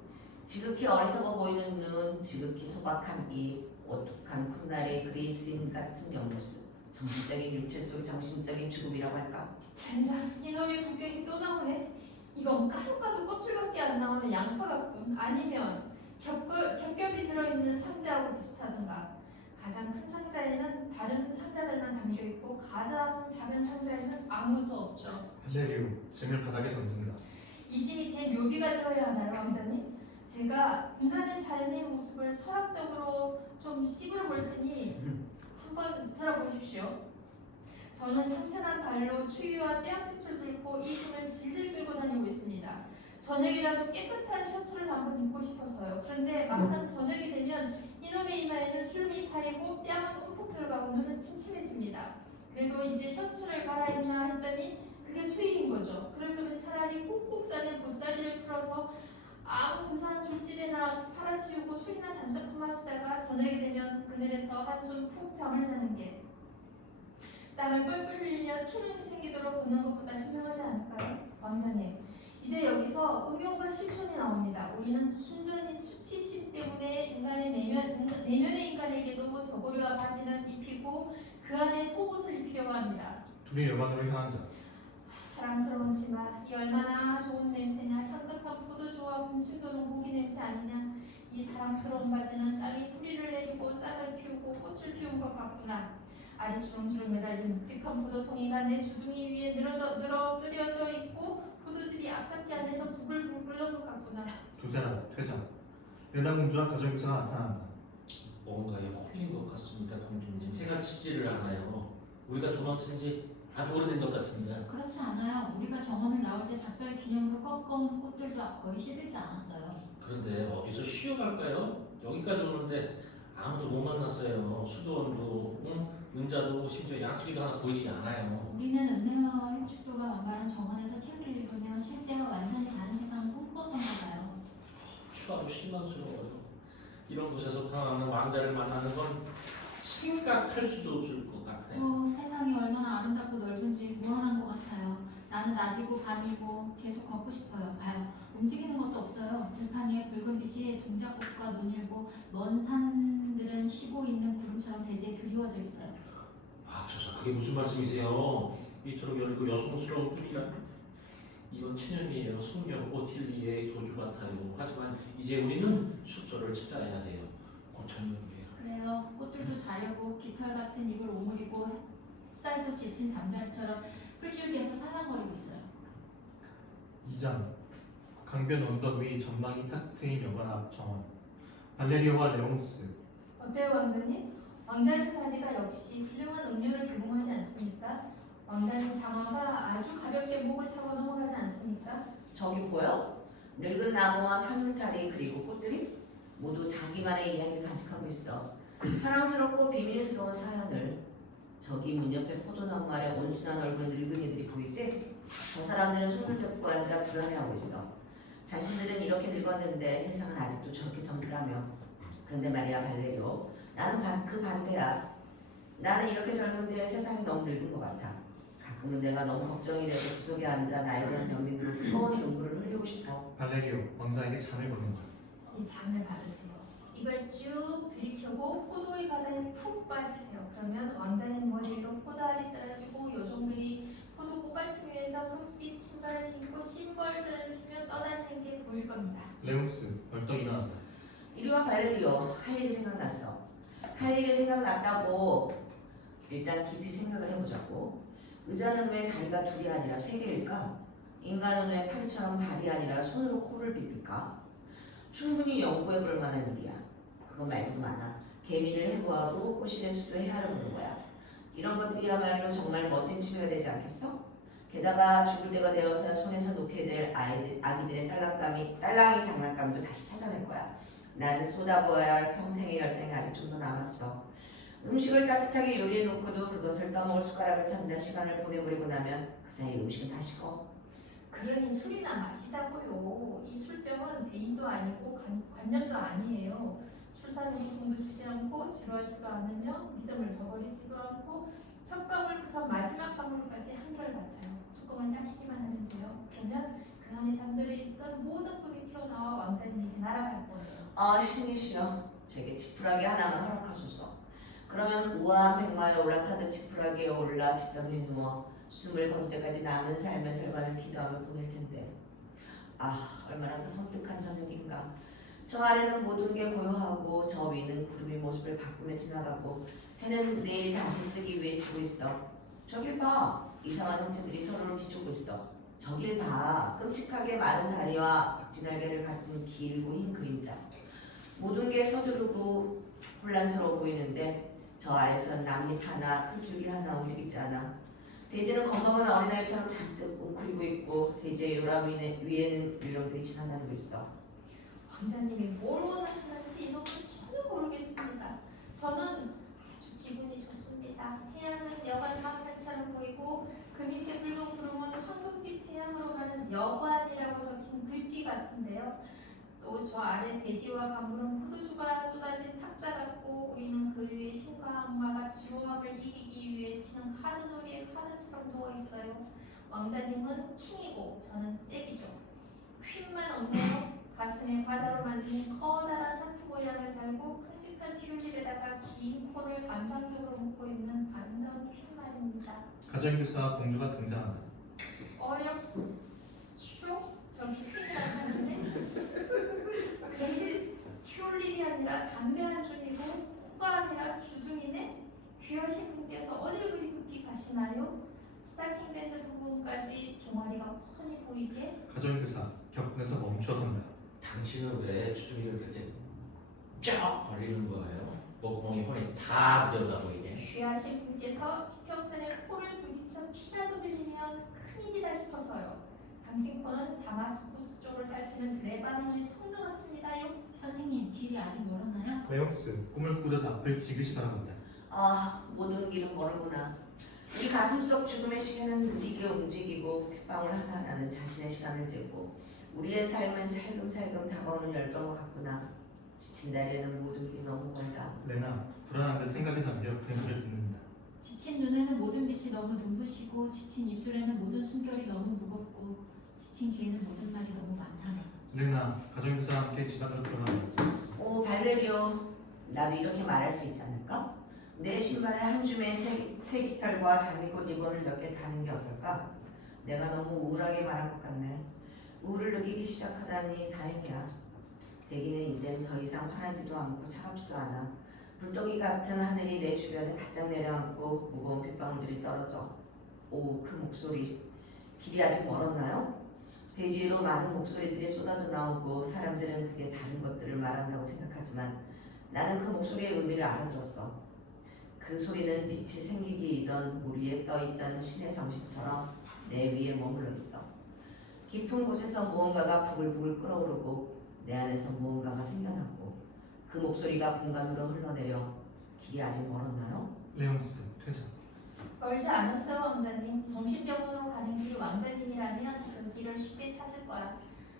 지극히 어리석어 보이는 눈, 지극히 소박한 입, 오똑한 콧날의 그리스인 같은 옆모습. 정신적인 육체 속의 정신적인 죽음이라고 할까? 젠장, 이놈의 구경이 또 나오네. 이건 까도 껍질밖에 안 나오는 양파 같군. 아니면 겹겹이 들어있는 상자하고 비슷하던가. 가장 큰 상자에는 다른 상자들만 담겨있고 가장 작은 상자에는 아무도 없죠. 발레리오, 짐을 바닥에 던진다. 이 짐이 제 묘비가 되어야 하나요, 왕자님? 제가 인간의 삶의 모습을 철학적으로 좀 씹으러 볼 테니 한번 들어보십시오. 저는 삼천한 발로 추위와 뙤약볕을 들고 이 짐을 질질 끌고 다니고 있습니다. 저녁이라도 깨끗한 셔츠를 한번 입고 싶었어요. 그런데 막상 저녁이 되면 이놈의 이마에는 주름이 파이고 뺨은 움푹 들어가고 눈은 침침해집니다. 그래도 이제 셔츠를 갈아입나 했더니 그게 수위인 거죠. 그럴 거면 차라리 꾹꾹 싸는 보따리를 풀어서 아무 근사한 술집에나 팔아치우고 술이나 잔뜩 마시다가 저녁이 되면 그늘에서 한숨 푹 잠을 자는 게 땀을 뻘뻘 흘리며 티눈이 생기도록 걷는 것보다 현명하지 않을까요? 왕자님, 이제 여기서 응용과 실존이 나옵니다. 우리는 순전히 수치심 때문에 인간의 내면의 인간에게도 저고리와 바지는 입히고 그 안에 속옷을 입히려고 합니다. 둘이 여관으로 향한 자. 사랑스러운 치마, 이 얼마나 좋은 냄새냐. 향긋한 포도주와 분칠 도는 고기 냄새 아니냐. 이 사랑스러운 바지는 땅에 뿌리를 내리고 싹을 피우고 꽃을 피운 것 같구나. 알이 주렁주렁 매달린 묵직한 포도송이가 내 주둥이 위에 늘어뜨려져 있고 포도즙이 앞잡기 안에서 부글부글 끓는 것 같구나. 두세라 퇴장. 레나 공주와 가정교사가 나타난다. 뭔가에 홀린 것 같습니다, 공주님. 해가 지지를 않아요. 우리가 도망친 지 아주 오래된 것 같은데. 그렇지 않아요. 우리가 정원을 나올 때 작별 기념으로 꺾어온 꽃들도 거의 시들지 않았어요. 그런데 어디서 쉬어갈까요? 여기까지 오는데 아무도 못 만났어요. 수도원도, 윤자도 심지어 양치기도 하나 보이지 않아요. 우리는 은혜와 행축도가 만발한 정원에서 책을 읽으며 실제와 완전히 다른 세상을 꿈꿨던가 봐요. 추하고 실망스러워요. 이런 곳에서 강하는 왕자를 만나는 건 생각할 수도 없을 것 같아요. 세상이 얼마나 아름답고 넓은지 무한한 것 같아요. 나는 낮이고 밤이고 계속 걷고 싶어요. 봐요. 움직이는 것도 없어요. 들판 위에 붉은 빛이 동작꽃과 논일고 먼 산들은 쉬고 있는 구름처럼 대지에 드리워져 있어요. 저 그게 무슨 말씀이세요? 이토록 열리고 여성스러운 뿐이라. 이건 천연이에요. 성경 오틸리의 도주 같아요. 하지만 이제 우리는 숙소를 찾아야 해요. 고천역이에요. 그래요. 꽃들도 자려고 깃털 같은 입을 오므리고 햇살도 지친 잠들처럼 풀줄기에서 살랑거리고 있어요. 2장. 강변 언덕 위 전망이 탁 트인 여관 앞 정원. 발레리오와 레옹스. 어때요, 왕자님? 왕자님 바지가 역시 훌륭한 음료를 제공하지 않습니까? 왕자님 장화가 아주 가볍게 목을 타고 넘어가지 않습니까? 저기 보여? 늙은 나무와 산울타리 그리고 꽃들이 모두 자기만의 이야기를 간직하고 있어. 사랑스럽고 비밀스러운 사연을. 저기 문 옆에 포도나무 아래 온순한 얼굴의 늙은이들이 보이지? 저 사람들은 손을 잡고 앉아 불안해하고 있어. 자신들은 이렇게 늙었는데 세상은 아직도 저렇게 젊다며. 그런데 말이야 발레리오, 나는 그 반대야. 나는 이렇게 젊은데 세상이 너무 늙은 것 같아. 가끔은 내가 너무 걱정이 돼서 구석에 앉아 나에 대한 변명으로 뜨거운 눈물을 흘리고 싶어. 발레리오 왕자에게 잔을 보낸다. 이 잔을 받으세요. 이걸 쭉 들이켜고 포도의 바다에 푹 빠지세요. 그러면 왕자님 머리 위로 포도알이 떨어지고 요정들이 포도 꽃받침 위에서 흑빛 신발을 신고 심벌전을 치며 떠다니는 게 보일 겁니다. 레옹스 벌떡 일어난다. 이리 와 발레리오, 할 일이 생각났어. 할 일이 생각났다고. 일단 깊이 생각을 해보자고. 의자는 왜 다리가 둘이 아니라 세 개일까? 인간은 왜 파리처럼 발이 아니라 손으로 코를 비빌까? 충분히 연구해볼 만한 일이야. 그거 말고도 많아. 개미를 해부하고 꽃이 될 수도 헤아려보는 거야. 이런 것들이야말로 정말 멋진 취미가 되지 않겠어? 게다가 죽을 때가 되어서 손에서 놓게 될 아기들의 딸랑이 장난감도 다시 찾아낼 거야. 나는 쏟아부어야 할 평생의 열정이 아직 좀 더 남았어. 음식을 따뜻하게 요리해놓고도 그것을 떠먹을 숟가락을 찾는 시간을 보내버리고 나면 그 사이 음식은 다 식어. 그러니 술이나 마시자고요. 이 술병은 배인도 아니고 관념도 아니에요. 출산의 고통도 주지 않고 지루하지도 않으며 믿음을 저버리지도 않고 첫 방울부터 마지막 방울까지 한결같아요. 뚜껑을 따시기만 하면 돼요. 그러면 그 안에 잠들어 있던 모든 꿈이 튀어나와 왕자님이 이제 날아갈 거예요. 신이시여, 제게 지푸라기 하나만 허락하소서. 그러면 우아한 백마에 올라타듯 지푸라기에 올라 집단 위에 누워 숨을 거둘 때까지 남은 삶의 절반을 기도하며 보낼 텐데. 얼마나 그 섬뜩한 저녁인가. 저 아래는 모든 게 고요하고 저 위는 구름이 모습을 바꾸며 지나가고 해는 내일 다시 뜨기 위해 지고 있어. 저길 봐. 이상한 형체들이 서로를 비추고 있어. 저길 봐. 끔찍하게 마른 다리와 박쥐날개를 가진 길고 흰 그림자. 모든 게 서두르고 혼란스러워 보이는데 저 아래선 나뭇잎 하나, 풀줄기 하나 움직이지 않아. 대지는 겁먹은 어린아이처럼 잔뜩 웅크리고 있고 대지의 요람 위에는 유령들이 지나다니고 있어. 왕자님이 뭘 원하시는지 이런 건 전혀 모르겠습니다. 저는 아주 기분이 좋습니다. 태양은 여관 마팔처럼 보이고 그 밑에 붉은 구름은 황금빛 태양으로 가는 여관이라고 적힌 글귀 같은데요. 또 저 아래 대지와 강물은 포도주가 쏟아진 탁자 같고 우리는 그 위에 신과 악마가 지루함을 이기기 위해 치는 카드놀이의 카드처럼 누워 있어요. 왕자님은 킹이고 저는 잭이죠. 퀸만 없네요. 가슴에 과자로 만든 커다란 하트 모양을 달고 큼직한 튤립에다가 긴 코를 감상적으로 묶고 있는 아름다운 퀸 말입니다. 가정교사와 공주가 등장한다. 어렵쇼? 저기 퀸이라는 건데 그게 튤립이 아니라 담배 한 줄이고 코가 아니라 주둥이네? 귀하신 분께서 어딜 그리 급히 가시나요? 스타킹 밴드 부분까지 종아리가 훤히 보이게 가정교사 격분에서 멈춰선다. 당신은 왜 주둥이를 그렇게 쫙 벌리는 거예요? 목공이 훤히 다 들여다 보이게. 귀하신 분께서 지평선에 코를 부딪혀 피라도 흘리면 큰일이다 싶어서요. 당신 코는 다마스쿠스 쪽을 살피는 레바논의 성도 같습니다요. 선생님, 길이 아직 멀었나요? 레옹스 꿈을 꾸듯 앞을 지그시 바라본다. 아, 모든 길은 멀구나. 이 가슴속 죽음의 시계는 느리게 움직이고 핏방울 하나하나는 자신의 시간을 재고 우리의 삶은 살금살금 다가오는 열병과 같구나. 지친 다리에는 모든 길이 너무 멀다. 레나 불안한 듯 생각에 잠겨 대물을 듣는다. 지친 눈에는 모든 빛이 너무 눈부시고 지친 입술에는 모든 숨결이 너무 무겁고 지친 귀에는 모든 말이 너무 많다네. 레나 가정교사와 함께 집 안으로 들어간다. 오, 발레리오. 나도 이렇게 말할 수 있지 않을까? 내 신발에 한 줌의 새깃털과 장미꽃 리본을 몇 개 다는 게 어떨까? 내가 너무 우울하게 말한 것 같네. 우울을 느끼기 시작하다니 다행이야. 대기는 이젠 더 이상 화나지도 않고 차갑지도 않아. 불덩이 같은 하늘이 내 주변에 바짝 내려앉고 무거운 빗방울들이 떨어져. 오, 그 목소리. 길이 아직 멀었나요? 대지 위로 많은 목소리들이 쏟아져 나오고 사람들은 그게 다른 것들을 말한다고 생각하지만 나는 그 목소리의 의미를 알아들었어. 그 소리는 빛이 생기기 이전 물 위에 떠있던 신의 정신처럼 내 위에 머물러 있어. 깊은 곳에서 무언가가 부글부글 끓어오르고 내 안에서 무언가가 생겨났고 그 목소리가 공간으로 흘러내려 길이 아직 멀었나요? 레옹스 퇴장. 멀지 않았어요, 왕자님. 정신병원으로 가는 길이 왕자님이라면 그 길을 쉽게 찾을 거야.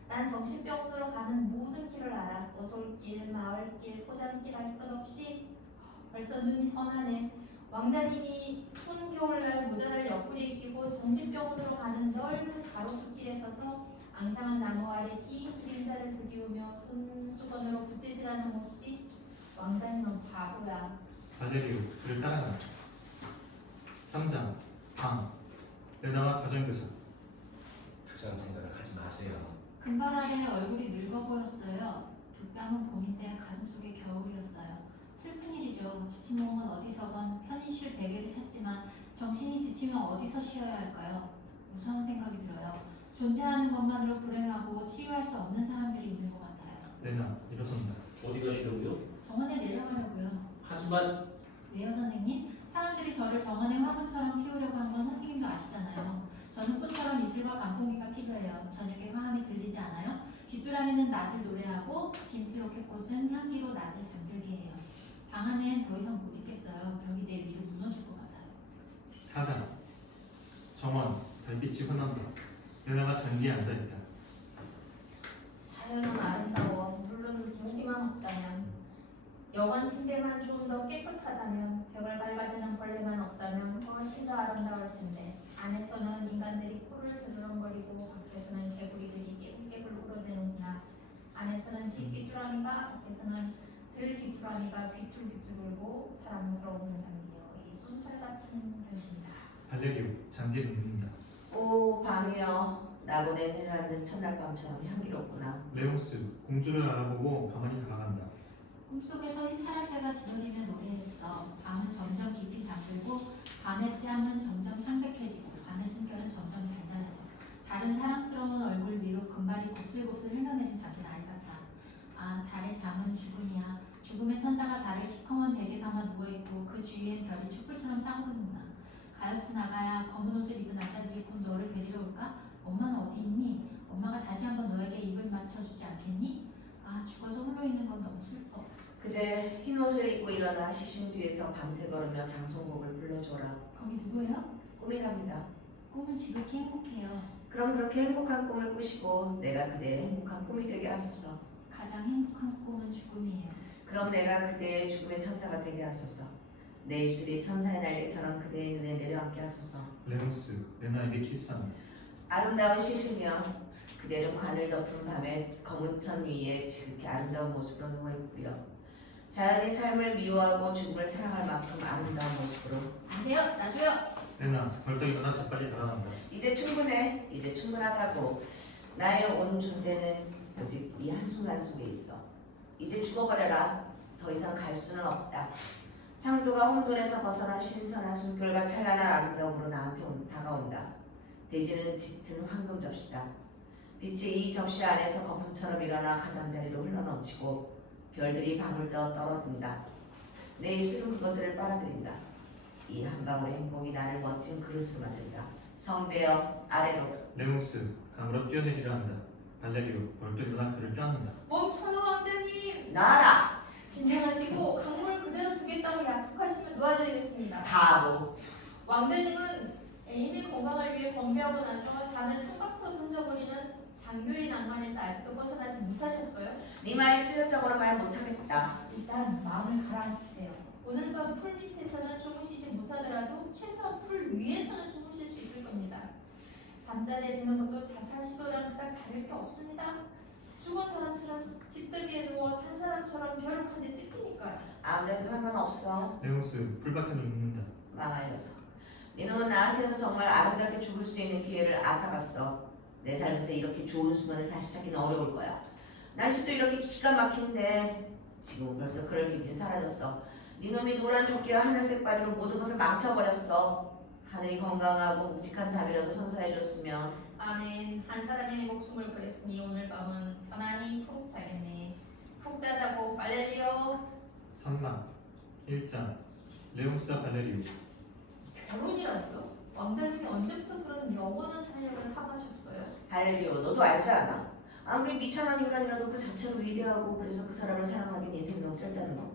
난 정신병원으로 가는 모든 길을 알아. 오솔길, 마을길, 포장길 할 것 없이 벌써 눈이 선하네. 왕자님이 추운 겨울날 모자를 옆구리에 끼고 정신병원으로 가는 넓은 가로수길에 서서 앙상한 나무 아래 긴 그림자를 들이우며 손수건으로 붓질질하는 모습이 왕자님은 바보야. 발레리오 그를 따라간다. 3장 방 레나와 가정교사. 그런 생각을 하지 마세요. 금발 아래 얼굴이 늙어 보였어요. 두 뺨은 봄인데 가슴속에 겨울이었어요. 슬픈 일이죠. 지친 몸은 어디서건 편히 쉴 베개를 찾지만 정신이 지치면 어디서 쉬어야 할까요? 무서운 생각이 들어요. 존재하는 것만으로 불행하고 치유할 수 없는 사람들이 있는 것 같아요. 레나 일어선다. 어디 가시려고요? 정원에 내려가려고요. 하지만 왜요, 선생님? 사람들이 저를 정원의 화분처럼 키우려고 한 건 선생님도 아시잖아요. 저는 꽃처럼 이슬과 강풍기가 필요해요. 저녁에 화음이 들리지 않아요? 귀뚜라미는 낮을 노래하고 딤스로켓꽃은 향기로 낮을 잠들게 해요. 방 안엔 더 이상 못 있겠어요. 벽이 내 위로 무너질 것 같아요. 4장 정원 달빛이 환한다. 레나가 잔디에 앉아있다. 자연은 아름다워. 물론 무기만 없다면, 여관 침대만 좀 더 깨끗하다면, 벽을 밟아대는 벌레만 없다면 훨씬 더 아름다울 텐데. 안에서는 인간들이 코를 드르렁거리고 밖에서는 개구리들이 깨불깨불 울어대는구나. 안에서는 집 귀뚜라미가, 밖에서는 들 귀뚜라미가 귀뚤귀뚤 울고 사랑스러운 장미여 이 손살 같은 것입니다. 발레리오 잔디에 눕는다. 오, 밤이여. 나고네 내려앉는 첫날 밤처럼 향기롭구나. 레옹스 공주를 알아보고 가만히 다가간다. 꿈속에서 흰 타락새가 지저귀며 노래했어. 밤은 점점 깊이 잠들고 밤의 뺨은 점점 창백해지고 밤의 숨결은 점점 잔잔해져. 다른 사랑스러운 얼굴 위로 금발이 곱슬곱슬 흘러내린 작은 아이 같아. 아, 달의 잠은 죽음이야. 죽음의 천사가 달을 시커먼 베개 삼아 누워있고 그 주위엔 별이 촛불처럼 타오르는구나. 가엾은 아가야, 검은 옷을 입은 남자들이 곧 너를 데리러 올까? 엄마는 어디 있니? 엄마가 다시 한번 너에게 입을 맞춰주지 않겠니? 아, 죽어서 홀로 있는 건 너무 슬퍼. 그대 흰 옷을 입고 일어나 시신 뒤에서 밤새 걸으며 장송곡을 불러줘라. 거기 누구예요? 꿈이랍니다. 꿈은 지극히 행복해요. 그럼 그렇게 행복한 꿈을 꾸시고 내가 그대의 행복한 꿈이 되게 하소서. 가장 행복한 꿈은 죽음이에요. 그럼 내가 그대의 죽음의 천사가 되게 하소서. 내 입술이 천사의 날개처럼 그대의 눈에 내려앉게 하소서. 레옹스, 레나에게 키스한다. 아름다운 시신이여, 그대는 관을 덮은 밤에 검은 천 위에 지극히 아름다운 모습으로 누워있고요. 자연의 삶을 미워하고 죽음을 사랑할 만큼 아름다운 모습으로. 안 돼요, 놔줘요. 레나, 벌떡 일어나 재빨리 달아난다. 이제 충분해. 이제 충분하다고. 나의 온 존재는 오직 이 한순간 속에 있어. 이제 죽어버려라. 더 이상 갈 수는 없다. 창조가 혼돈에서 벗어나 신선한 숨결과 찬란한 아름다움으로 나한테 다가온다. 대지는 짙은 황금 접시다. 빛이 이 접시 안에서 거품처럼 일어나 가장자리로 흘러넘치고 별들이 방울 떠 떨어진다. 내 입술은 그것들을 빨아들인다. 이 한 방울의 행복이 나를 멋진 그릇으로 만든다. 성배여 아래로. 레옹스, 강으로 뛰어내리려 한다. 발레리오, 벌떡 일어나 그를 껴안는다. 멈춰요 왕자님. 나라 진정하시고 강물을 그대로 두겠다고 약속하시면 놓아드리겠습니다. 바보. 왕자님은 애인의 건강을 위해 건배하고 나서 잠을 창밖으로 던져버리는 장교의 낭만에서 아직도 벗어나지 못하셨어요? 네 말이 틀렸다고는 말 못하겠다. 일단 마음을 가라앉히세요. 오늘 밤 풀 밑에서는 주무시지 못하더라도 최소한 풀 위에서는 주무실 수 있을 겁니다. 잠자리에 드는 것도 자살 시도랑 그닥 다를 게 없습니다. 죽은 사람처럼 집더미에 누워 산 사람처럼 벼룩한데 뜯기니까요. 아무래도 상관없어. 레옹스, 풀밭에 눕는다. 망할 녀석. 네 놈은 나한테서 정말 아름답게 죽을 수 있는 기회를 앗아갔어. 내 삶에서 이렇게 좋은 순간을 다시 찾기는 어려울 거야. 날씨도 이렇게 기가 막힌데 지금은 벌써 그럴 기분이 사라졌어. 네 놈이 노란 조끼와 하늘색 바지로 모든 것을 망쳐버렸어. 하늘이 건강하고 묵직한 잠이라도 선사해줬으면. 아멘. 한 사람의 목숨을 구했으니 오늘 밤은 편안히 푹 자겠네. 푹 자자고 빨래리요. 산막, 1장, 레옹스와 발레리오. 결혼이라고요? 왕자님이 언제부터 그런 영원한 탄력을 합하셨어요? 발레리오, 너도 알지 않아? 아무리 미천한 인간이라도 그 자체로 위대하고 그래서 그 사람을 사랑하기엔 인생이 너무 짧다는 거.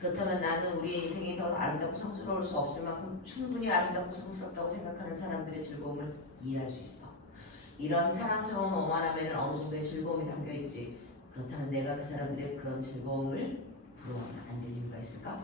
그렇다면 나는 우리의 인생이 더 아름답고 성스러울 수 없을 만큼 충분히 아름답고 성스럽다고 생각하는 사람들의 즐거움을 이해할 수 있어. 이런 사랑스러운 오만함에는 어느 정도의 즐거움이 담겨있지. 그렇다면 내가 그 사람들의 그런 즐거움을 부러워하면 안 될 이유가 있을까?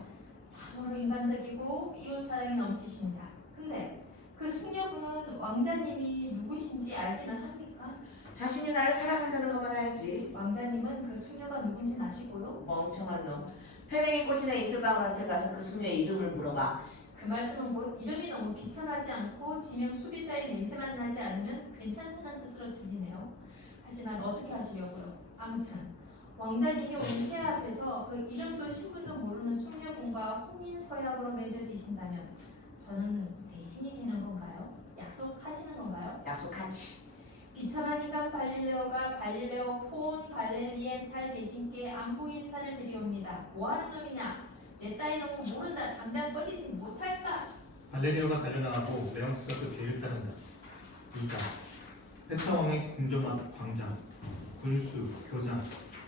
참으로 인간적이고 이웃사랑이 넘치십니다. 근데 그 숙녀분은 왕자님이 누구신지 알기는 합니까? 자신이 나를 사랑한다는 것만 알지. 왕자님은 그 숙녀가 누군지 아시고요? 멍청한 놈. 페랭이 꽂히는 이슬방울한테 가서 그 숙녀의 이름을 물어봐. 그 말씀은 곧 이름이 너무 비천하지 않고 지명 수비자의 냄새만 나지 않으면 괜찮다는 뜻으로 들리네요. 하지만 어떻게 하시려고요? 아무튼 왕자님이 온 폐하 앞에서 그 이름도 신분도 모르는 숙녀분과 혼인서약으로 맺어지신다면 저는 대신이 되는 건가요? 약속하시는 건가요? 약속하지. 비천한 인간 발릴레오가 발릴레오 폰 발렐리엔 탈 대신께 안부 인사를 드리옵니다. 뭐하는 놈이냐? 내 딸이 너무 모른다. 당장 꺼지지 못할까? 발레리오가 달려나가고 레옹스가 그 뒤를 따른다. 2장, 페타왕의 궁전 앞 광장, 군수, 교장,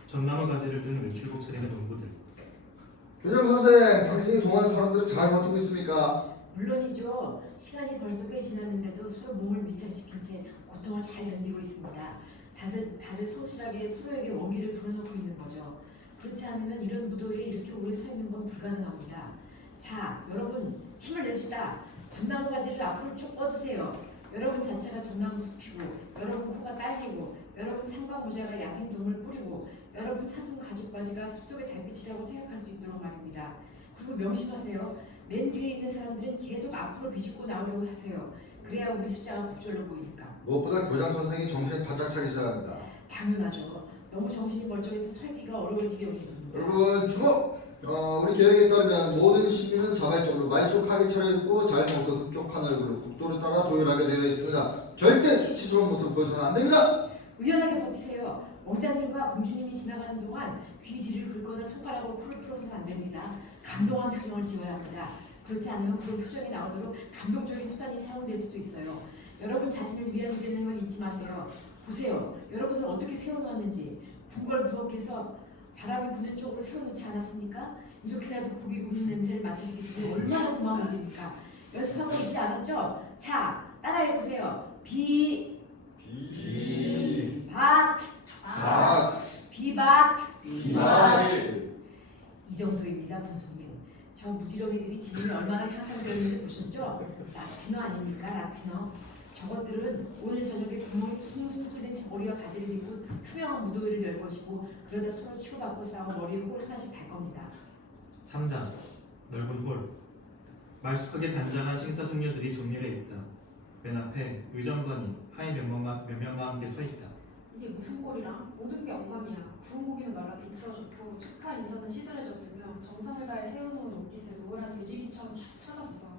전나무 가지를 든 외출복 차림의 농부들. 교장 선생, 당신이 동안 사람들을 잘 버티고 있습니까? 물론이죠. 시간이 벌써 꽤 지났는데도 서로 몸을 밀착시킨 채 고통을 잘 견디고 있습니다. 다들 성실하게 서로에게 원기를 불어넣고 있는 거죠. 그렇지 않으면 이런 무더위에 이렇게 오래 서 있는 건 불가능합니다. 자, 여러분 힘을 냅시다. 전나무 가지를 앞으로 쭉 뻗으세요. 여러분 자체가 전나무 숲이고, 여러분 코가 딸리고, 여러분 상반모자가 야생동을 뿌리고, 여러분 사슴 가죽바지가 숲속의 달빛이라고 생각할 수 있도록 말입니다. 그리고 명심하세요. 맨 뒤에 있는 사람들은 계속 앞으로 비집고 나오려고 하세요. 그래야 우리 숫자가 고절로 보이니까. 무엇보다 교장 선생이 정신을 바짝 차리셔야 합니다. 당연하죠. 너무 정신이 멀쩡해서 설기가 어려울 지경입니다. 여러분 주목! 우리 계획에 따르면 모든 시민은 자발적으로 말쑥하게 차려입고 잘 벗어 흡족한 얼굴로 국도를 따라 도열하게 되어 있습니다. 절대 수치스러운 모습을 보여서는 안 됩니다. 의연하게 버티세요. 왕자님과 공주님이 지나가는 동안 귀 뒤를 긁거나 손가락으로 코를 풀어서는 안 됩니다. 감동한 표정을 지어야 합니다. 그렇지 않으면 그런 표정이 나오도록 감동적인 수단이 사용될 수도 있어요. 여러분 자신을 위안이라는 걸 잊지 마세요. 보세요. 여러분은 어떻게 세워놓았는지 궁궐 부엌에서 바람이 부는 쪽으로 세워놓지 않았습니까? 이렇게라도 고기 구운 냄새를 맡을 수 있으니 얼마나 고마운 일입니까? 연습한 거 잊지 않았죠? 자, 따라해보세요. 비. 밭, 비밭. 비바트. 이 정도입니다, 군수님. 저 무지렁이들이 지능이 얼마나 향상되었는지 보셨죠? 라틴어 아닙니까, 라틴어? 저것들은 오늘 저녁에 구멍이 숭숭 뚫린 저 머리와 바지를 입고 투명한 무더기를 열 것이고 그러다 서로 치고받고 싸워 머리에 홀 하나씩 달 겁니다. 3장 넓은 홀. 말쑥하게 단장한 신사숙녀들이 정렬해 있다. 맨 앞에 의정관이 하이 몇 명과 함께 서 있다. 이게 무슨 꼴이랑 모든 게 엉망이야. 구운 고기는 말라 비틀어졌고 축하 인사는 시들해졌으며 정성을 다해 세워놓은 옷깃은 우울한 돼지기처럼 축 처졌어.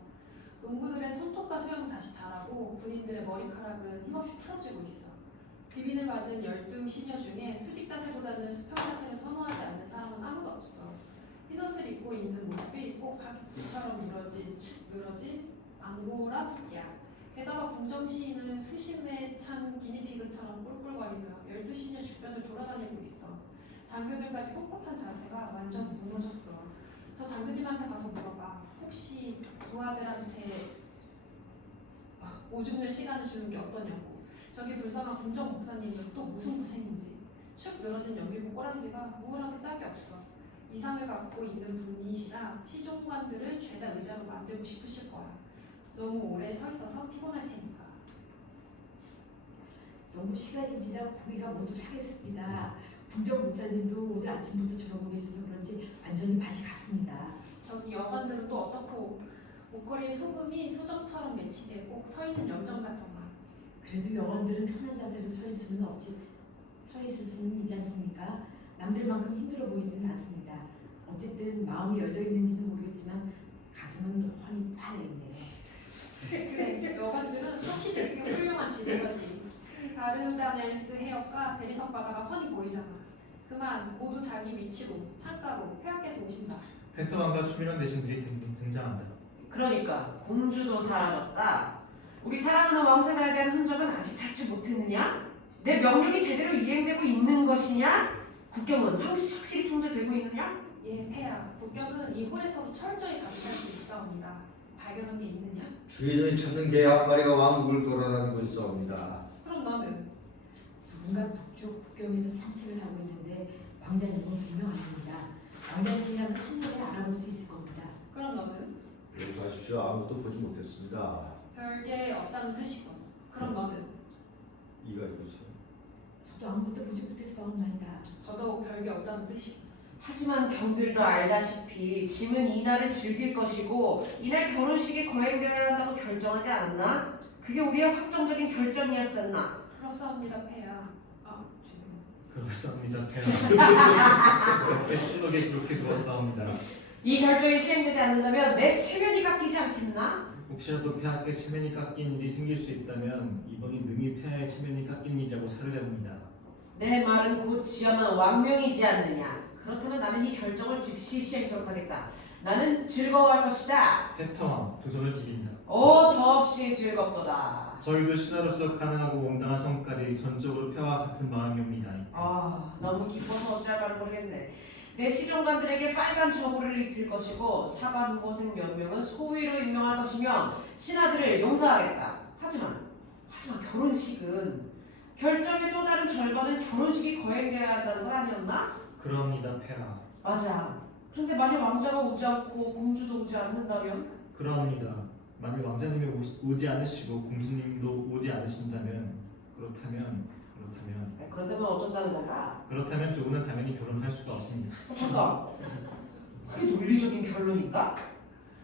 농부들의 손톱과 수염은 다시 자라고 군인들의 머리카락은 힘없이 풀어지고 있어. 비빈을 맞은 12시녀 중에 수직 자세보다는 수평 자세를 선호하지 않는 사람은 아무도 없어. 흰옷을 입고 있는 모습이 꼭 박쥐처럼 축 늘어진 앙고라 토끼야. 게다가 궁정시인은 수심에 찬 기니피그처럼 꿀꿀거리며 12시녀 주변을 돌아다니고 있어. 장교들까지 꼿꼿한 자세가 완전 무너졌어. 저 장교님한테 가서 물어봐. 혹시 부하들한테 오줌 낼 시간을 주는 게 어떠냐고. 저기 불쌍한 궁정 목사님은 또 무슨 고생인지. 축 늘어진 연비고 꼬랑지가 우울하게 짝이 없어. 이상을 갖고 있는 분이시라 시종관들을 죄다 의자로 만들고 싶으실 거야. 너무 오래 서 있어서 피곤할 테니까. 너무 시간이 지나 고기가 모두 상했습니다. 궁정 목사님도 오늘 아침부터 저러고 계셔서 그런지 완전히 맛이 갔습니다. 저기 여관들은 또 어떻고. 목걸이에 소금이 수정처럼 매치돼 꼭 서 있는 염정 같잖아. 그래도 여관들은 편한 자세로 서 있을 수는 있지 않습니까? 남들만큼 힘들어 보이지는 않습니다. 어쨌든 마음이 열려 있는지는 모르겠지만 가슴은 훤히 파여 있네요. 그래, 여관들은 썩히지 않게 훌륭한 지도자지. 아르다넬스 해역과 대리석 바다가 훤히 보이잖아. 그만 모두 자기 위치로 창가로 폐하께서 오신다. 페터왕과 추미련 대신들이 등장한다. 그러니까 공주도 사라졌다. 우리 사랑하는 왕세자에 대한 흔적은 아직 찾지 못했느냐? 내 명령이 제대로 이행되고 있는 것이냐? 국경은 확실히 통제되고 있느냐? 예, 폐하. 국경은 이 홀에서도 철저히 감시할 수 있사옵니다. 발견한 게 있느냐? 주인을 찾는 개 한 마리가 왕국을 돌아다니고 있어옵니다. 그럼 너는? 누군가 북쪽 국경에서 산책을 하고 있는데 왕자님은 분명 아닙니다. 왕자님이라면 한눈에 알아볼 수 있을 겁니다. 그럼 너는? 용서하십시오. 아무것도 보지 못했습니다. 별게 없다는 뜻이군. 그럼 너는? 이가 이거죠. 저도 아무것도 보지 못했사옵나이다. 더더욱 별게 없다는 뜻이군. 하지만 경들도 알다시피 짐은 이날을 즐길 것이고 이날 결혼식이 거행되어야 한다고 결정하지 않았나? 그게 우리의 확정적인 결정이었잖아. 그렇사옵니다, 폐하. 죄송해요. 그렇사옵니다, 폐하. 실록에 그렇게 두었사옵니다. 이 결정이 시행되지 않는다면 내 체면이 깎이지 않겠나? 혹시라도 폐하께 체면이 깎인 일이 생길 수 있다면 이번이 능히 폐하의 체면이 깎인 일이라고 사료해봅니다. 내 말은 곧 지엄한 왕명이지 않느냐? 그렇다면 나는 이 결정을 즉시 시행토록 하겠다. 나는 즐거워할 것이다. 페터왕 두 손을 비빈다. 더없이 즐겁도다. 저희도 신하로서 가능하고 온당한 성까지 전적으로 폐하와 같은 마음이옵니다. 너무 기뻐서 어찌할 바를 모르겠네. 내 시종관들에게 빨간 저고리를 입힐 것이고 사관 후보생 몇 명은 소위로 임명할 것이며 신하들을 용서하겠다. 하지만 결혼식은 결정의 또 다른 절반은 결혼식이 거행되어야 한다는 건 아니었나? 그럽니다, 폐하. 맞아. 그런데 만약 왕자가 오지 않고 공주도 오지 않는다면? 그럽니다. 만일 왕자님이 오지 않으시고 공주님도 오지 않으신다면 그렇다면 그런다면 어쩐다는 건가? 그렇다면 두 분은 당연히 결혼할 수가 없습니다. 잠깐. 그게 논리적인 결론인가?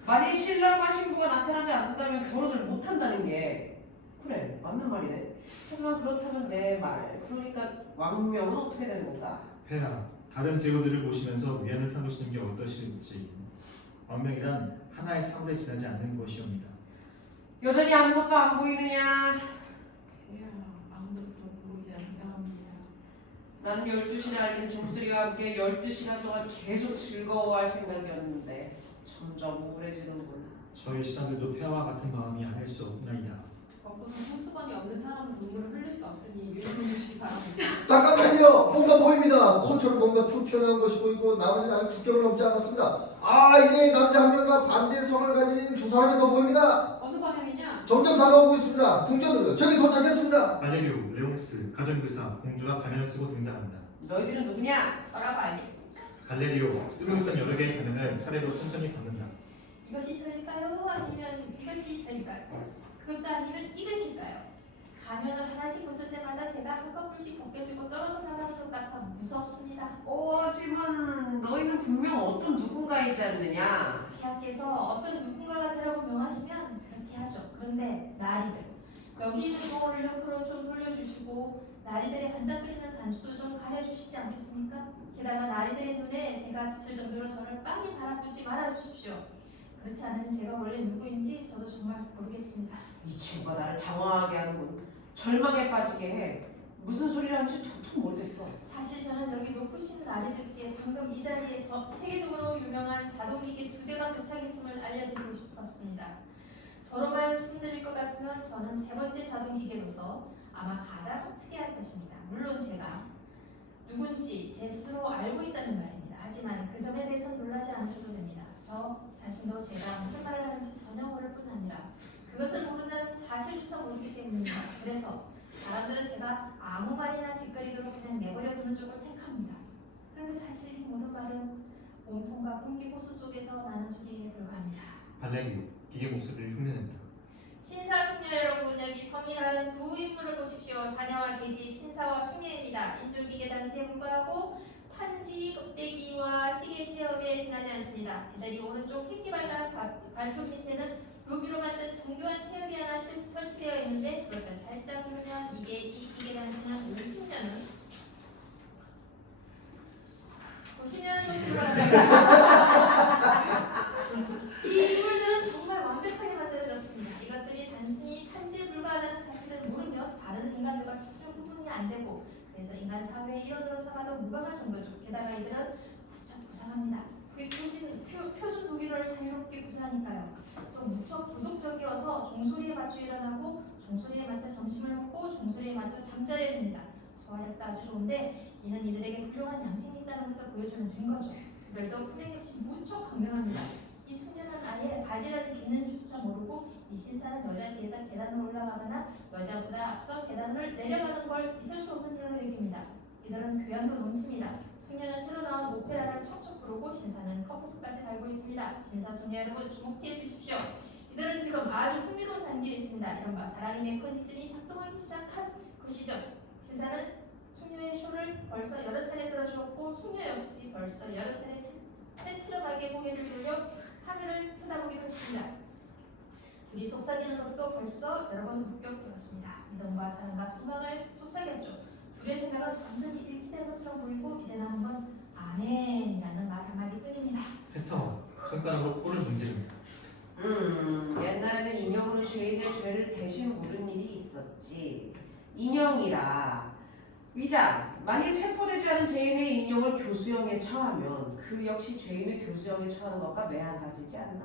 만일 신랑과 신부가 나타나지 않는다면 결혼을 못한다는 게 그래 맞는 말이네. 하지만 그렇다면 내 말 그러니까 왕명은 어떻게 되는 건가? 폐하, 다른 제후들을 보시면서 위안을 삼으시는 게 어떠실지. 왕명이란 하나의 사물에 지나지 않는 것이옵니다. 여전히 아무것도 안 보이느냐? 폐하, 아무것도 보이지 않사옵니다. 나는 12시를 알리는 종소리와 함께 12시간 동안 계속 즐거워할 생각이었는데 점점 우울해지는군. 저희 신하들도 폐하와 같은 마음이 아닐 수 없나이다. 먹고는 호수건이 없는 사람은 눈물을 흘릴 수 없으니 유념해 주시기 바랍니다. 잠깐만요. 뭔가 보입니다. 콘초로 뭔가 툭 튀어나온 것이 보이고 나머지는 아직 국경을 넘지 않았습니다. 아, 이제 남자 한 명과 반대의 성을 가진 두 사람이 더 보입니다. 어느 방향이냐? 점점 다가오고 있습니다. 궁전으로 저기 도착했습니다. 발레리오, 레옹스, 가정교사, 공주가 가면을 쓰고 등장한다. 너희들은 누구냐? 저라고 알겠습니다. 갈레리오, 쓰고 있던 여러 개의 가면을 차례로 천천히 걷는다. 이것이 저일까요? 아니면 이것이 저일까요? 그것도 아니면 이것일까요? 가면을 하나씩 벗을 때마다 제가 한꺼풀씩 벗겨지고 떨어져 나가는 것 같아 무섭습니다. 하지만 너희는 분명 어떤 누군가이지 않느냐? 폐하께서 어떤 누군가가 되라고 명하시면 그렇게 하죠. 그런데 나리들, 여기 있는 거울을 옆으로 좀 돌려주시고 나리들의 반짝거리는 단추도 좀 가려주시지 않겠습니까? 게다가 나리들의 눈에 제가 비칠 정도로 저를 빤히 바라보지 말아주십시오. 그렇지 않으면 제가 원래 누구인지 저도 정말 모르겠습니다. 이 친구가 나를 당황하게 하는군. 절망에 빠지게 해. 무슨 소리를 하는지 도통 모르겠어. 사실 저는 여기 높으신 나리들께 방금 이 자리에 세계적으로 유명한 자동기계 2대가 도착했음을 알려드리고 싶었습니다. 저로 말씀드릴 것 같으면 저는 세 번째 자동기계로서 아마 가장 특이할 것입니다. 물론 제가 누군지 제 스스로 알고 있다는 말입니다. 하지만 그 점에 대해서 놀라지 않으셔도 됩니다. 저 자신도 제가 무슨 말을 하는지 전혀 모를 뿐 아니라 그것을 모른다는 사실조차 모르기 때문입니다. 그래서 사람들은 제가 아무 말이나 짓거리도 그냥 내버려 두는 쪽을 택합니다. 그런데 사실 이 모든 말은 온통과 공기 호수 속에서 나는 소리에 불과합니다. 발레리오, 기계 목소리를 흉내낸다. 신사 숙녀 여러분, 여기 성이 다른 두 인물을 보십시오. 사녀와 계집, 신사와 숙녀입니다. 인조기계 장치에 불과하고 판지, 껍데기와 시계 태엽에 지나지 않습니다. 이들이 오른쪽 새끼발가락 발톱 밑에는 루비로 만든 정교한 태엽이 하나 설치되어 있는데 그것을 살짝 누르면 이게 이 기계 장치는 50년은 좀 들어갑니다. 이 인물들은 정말 완벽하게 만들어졌습니다. 이것들이 단순히 판지에 불과하다는 사실을 모르면 다른 인간들과 전혀 구분이 안 되고 그래서 인간 사회의 일원으로 삼아도 무방할 정도죠. 게다가 이들은 무척 부상합니다. 표준 독일어를 자유롭게 구사하니까요. 또 무척 도덕적이어서 종소리에 맞춰 일어나고 종소리에 맞춰 점심을 먹고 종소리에 맞춰 잠자리를 듭니다. 소화력도 아주 좋은데 이는 이들에게 훌륭한 양심이 있다는 것을 보여주는 증거죠. 이들도 품행 역시 무척 건강합니다. 이 숙녀는 아예 바지라는 개념조차 모르고 이 신사는 여자에 비해서 계단을 올라가거나 여자보다 앞서 계단을 내려가는 걸 있을 수 없는 일로 여깁니다. 이들은 교양도 넘칩니다. 숙녀는 새로 나온 오페라를 척척 부르고 신사는 커프스까지 달고 있습니다. 신사 숙녀 여러분 주목해 주십시오. 이들은 지금 아주 흥미로운 단계에 있습니다. 이른바 사랑의 메커니즘이 작동하기 시작한 그 시절 신사는 숙녀의 쇼를 벌써 여러 차례 들어주었고 숙녀 역시 벌써 여러 차례 새치름하게 고개를 돌려 하늘을 쳐다보기로 했습니다. 둘이 속삭이는 것도 벌써 여러 번 목격되었습니다. 믿음과 사랑과 소망을 속삭였죠. 둘의 생각은 완전히 일치된 것처럼 보이고 이제 남은 건 아멘이라는 말 한마디뿐입니다. 페터와 손가락으로 코를 문지릅니다. 옛날에는 인형으로 죄인의 죄를 대신 물은 일이 있었지. 인형이라. 위장, 만일 체포되지 않은 죄인의 인형을 교수형에 처하면 그 역시 죄인을 교수형에 처하는 것과 매한가지지 않나?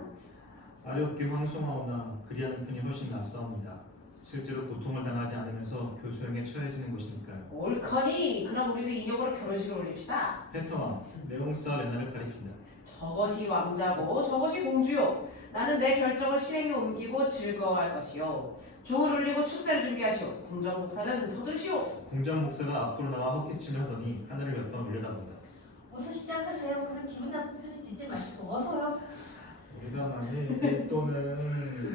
어렵게 황송하오나 그리하는 편이 훨씬 낫사옵니다. 실제로 고통을 당하지 않으면서 교수형에 처해지는 것이니까요. 옳거니 그럼 우리도 인형으로 결혼식을 올립시다. 페터와 레옹스와 레나를 가리킨다. 저것이 왕자고 저것이 공주요. 나는 내 결정을 실행에 옮기고 즐거워할 것이요. 종을 울리고 축사를 준비하시오. 궁정 목사는 서두르시오. 공장 목사가 앞으로 나와 헛기침을 하더니 하늘을 몇 번 올려다본다. 어서 시작하세요. 그런 기분 나쁜 표정 짓지 마시고 어서요. 우리가 만일 또는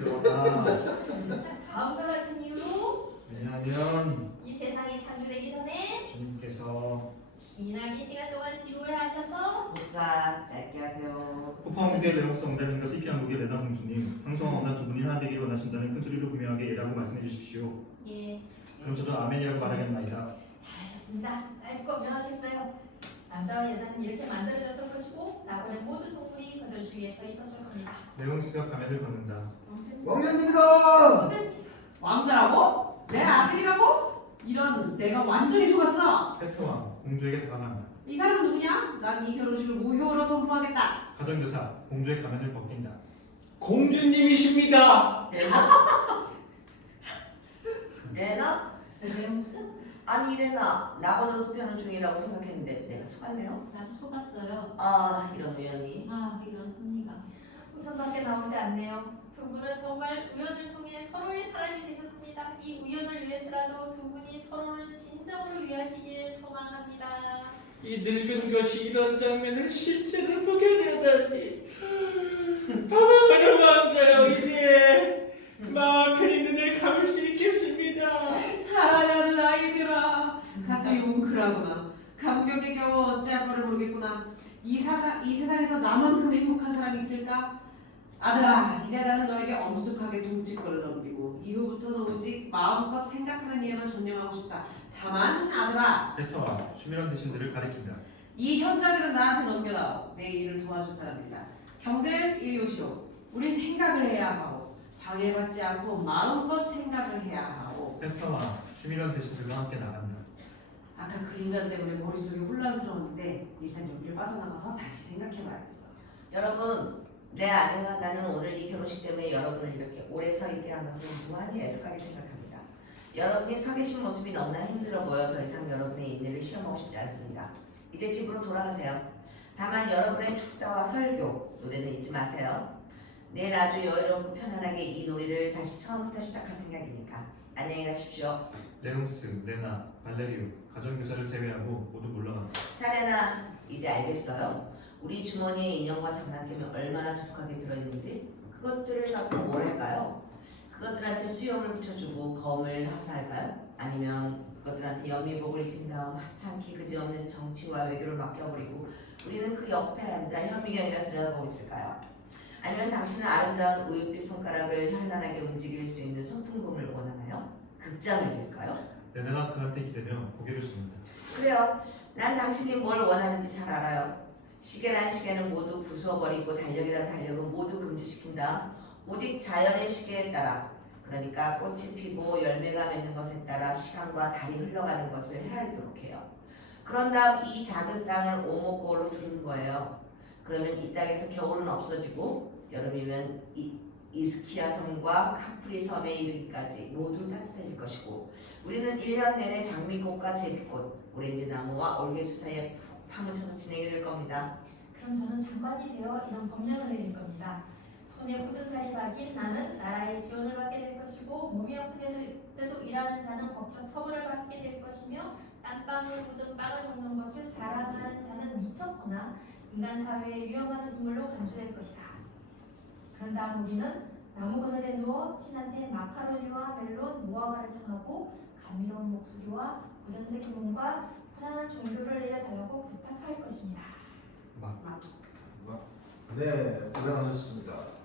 그러나 다음과 같은 이유로 왜냐하면 이 세상이 창조되기 전에 주님께서 기나긴 시간 동안 지루해 하셔서 목사 짧게 하세요. 쿠팡국의 레옹스 왕자님과 피피한국의 레나 공주님 황송한 언란 두 분이 하나 되기를 원하신다면 큰 소리로 분명하게 예라고 말씀해 주십시오. 예, 그럼 저도 아멘이라고 말하겠나이다. 잘하셨습니다. 짧고 명확했어요. 남자와 여자는 이렇게 만들어졌을 것이고 나머지 모든 동물이 그들 주위에 서 있었을 겁니다. 레옹스가 가면을 걷는다. 왕년입니다. 모든 왕자라고? 내 아들이라고? 이런 내가 완전히 속았어. 페터와 공주에게 다가간다. 이 사람 누구냐? 난 이 결혼식을 무효로 선포하겠다. 가정교사 공주의 가면을 벗긴다. 공주님이십니다. 레나? 레옹스? 아니 레나, 낙원으로 투표하는 중이라고 생각했는데 내가 속았네요. 나도 속았어요. 아 이런 우연이. 아 이런 섭리가. 우선밖에 나오지 않네요. 두 분은 정말 우연을 통해 서로의 사람이 되셨습니다. 이 우연을 위해서라도 두 분이 서로를 진정으로 위하시길 소망합니다. 이 늙은 것이 이런 장면을 실제로 보게 되다니. 방황하는 왕자요, 이제 마음 편히 눈을 감을 수 있겠습니다. 사랑하는 아이들아, 가슴이 뭉클하구나. 감격에 겨워 어찌할 바를 모르겠구나. 이 세상에서 나만큼 행복한 사람이 있을까? 아들아, 이제 나는 너에게 엄숙하게 동치권을 넘기고 이후부터는 오직 마음껏 생각하는 일에만 전념하고 싶다. 다만 아들아, 베터와 슈미런 대신들을 가리킨다. 이 현자들은 나한테 넘겨다오. 내 일을 도와줄 사람이다. 형들 이리 오시오. 우린 생각을 해야 하오. 방해받지 않고 마음껏 생각을 해야 하오. 베터와 슈미런 대신들과 함께 나간다. 아까 그 인간 때문에 머릿속이 혼란스러웠는데 일단 여기를 빠져나가서 다시 생각해봐야겠어. 여러분, 내 아내와 나는 오늘 이 결혼식 때문에 여러분을 이렇게 오래 서 있게 한 것을 무한히 애석하게 생각합니다. 여러분이 서 계신 모습이 너무나 힘들어 보여 더 이상 여러분의 인내를 시험하고 싶지 않습니다. 이제 집으로 돌아가세요. 다만 여러분의 축사와 설교, 노래는 잊지 마세요. 내일 아주 여유롭고 편안하게 이 놀이를 다시 처음부터 시작할 생각이니까 안녕히 가십시오. 레옹스, 레나, 발레리오, 가정교사를 제외하고 모두 물러간다. 자네나 이제 알겠어요? 우리 주머니에 인형과 장난감이 얼마나 두둑하게 들어있는지. 그것들을 갖고 뭘 할까요? 그것들한테 수염을 붙여주고 검을 하사할까요? 아니면 그것들한테 연미복을 입힌 다음 하찮기 그지없는 정치와 외교를 맡겨버리고 우리는 그 옆에 앉아 현미경이나 들여다보고 있을까요? 아니면 당신은 아름다운 우윳빛 손가락을 현란하게 움직일 수 있는 손풍금을 원하나요? 극장을 지을까요? 레나가 그한테 기대며 고개를 젓는다. 그래요. 난 당신이 뭘 원하는지 잘 알아요. 시계란 시계는 모두 부숴버리고 달력이란 달력은 모두 금지시킨다. 오직 자연의 시계에 따라, 그러니까 꽃이 피고 열매가 맺는 것에 따라 시간과 달이 흘러가는 것을 헤아리도록 해요. 그런 다음 이 작은 땅을 오목고을로 두는 거예요. 그러면 이 땅에서 겨울은 없어지고 여름이면 이스키아 섬과 카프리 섬에 이르기까지 모두 따뜻해질 것이고 우리는 1년 내내 장미꽃과 제비꽃, 오렌지 나무와 올개수 사이에 푹 파묻혀서 지내게 될 겁니다. 그럼 저는 장관이 되어 이런 법령을 내릴 겁니다. 손에 굳은 살이 박인 나는 나라의 지원을 받게 될 것이고 몸이 아픈데도 일하는 자는 법적 처벌을 받게 될 것이며 땀방울 굳은 빵을 먹는 것을 자랑하는 자는 미쳤거나 인간 사회에 위험한 인물로 간주될 것이다. 그런 다음 우리는 나무 그늘에 누워 신한테 마카로니와 멜론, 무화과를 청하고 감미로운 목소리와 고전체 기분과 편안한 종교를 내려달라고 부탁할 것입니다. 네, 고생하셨습니다.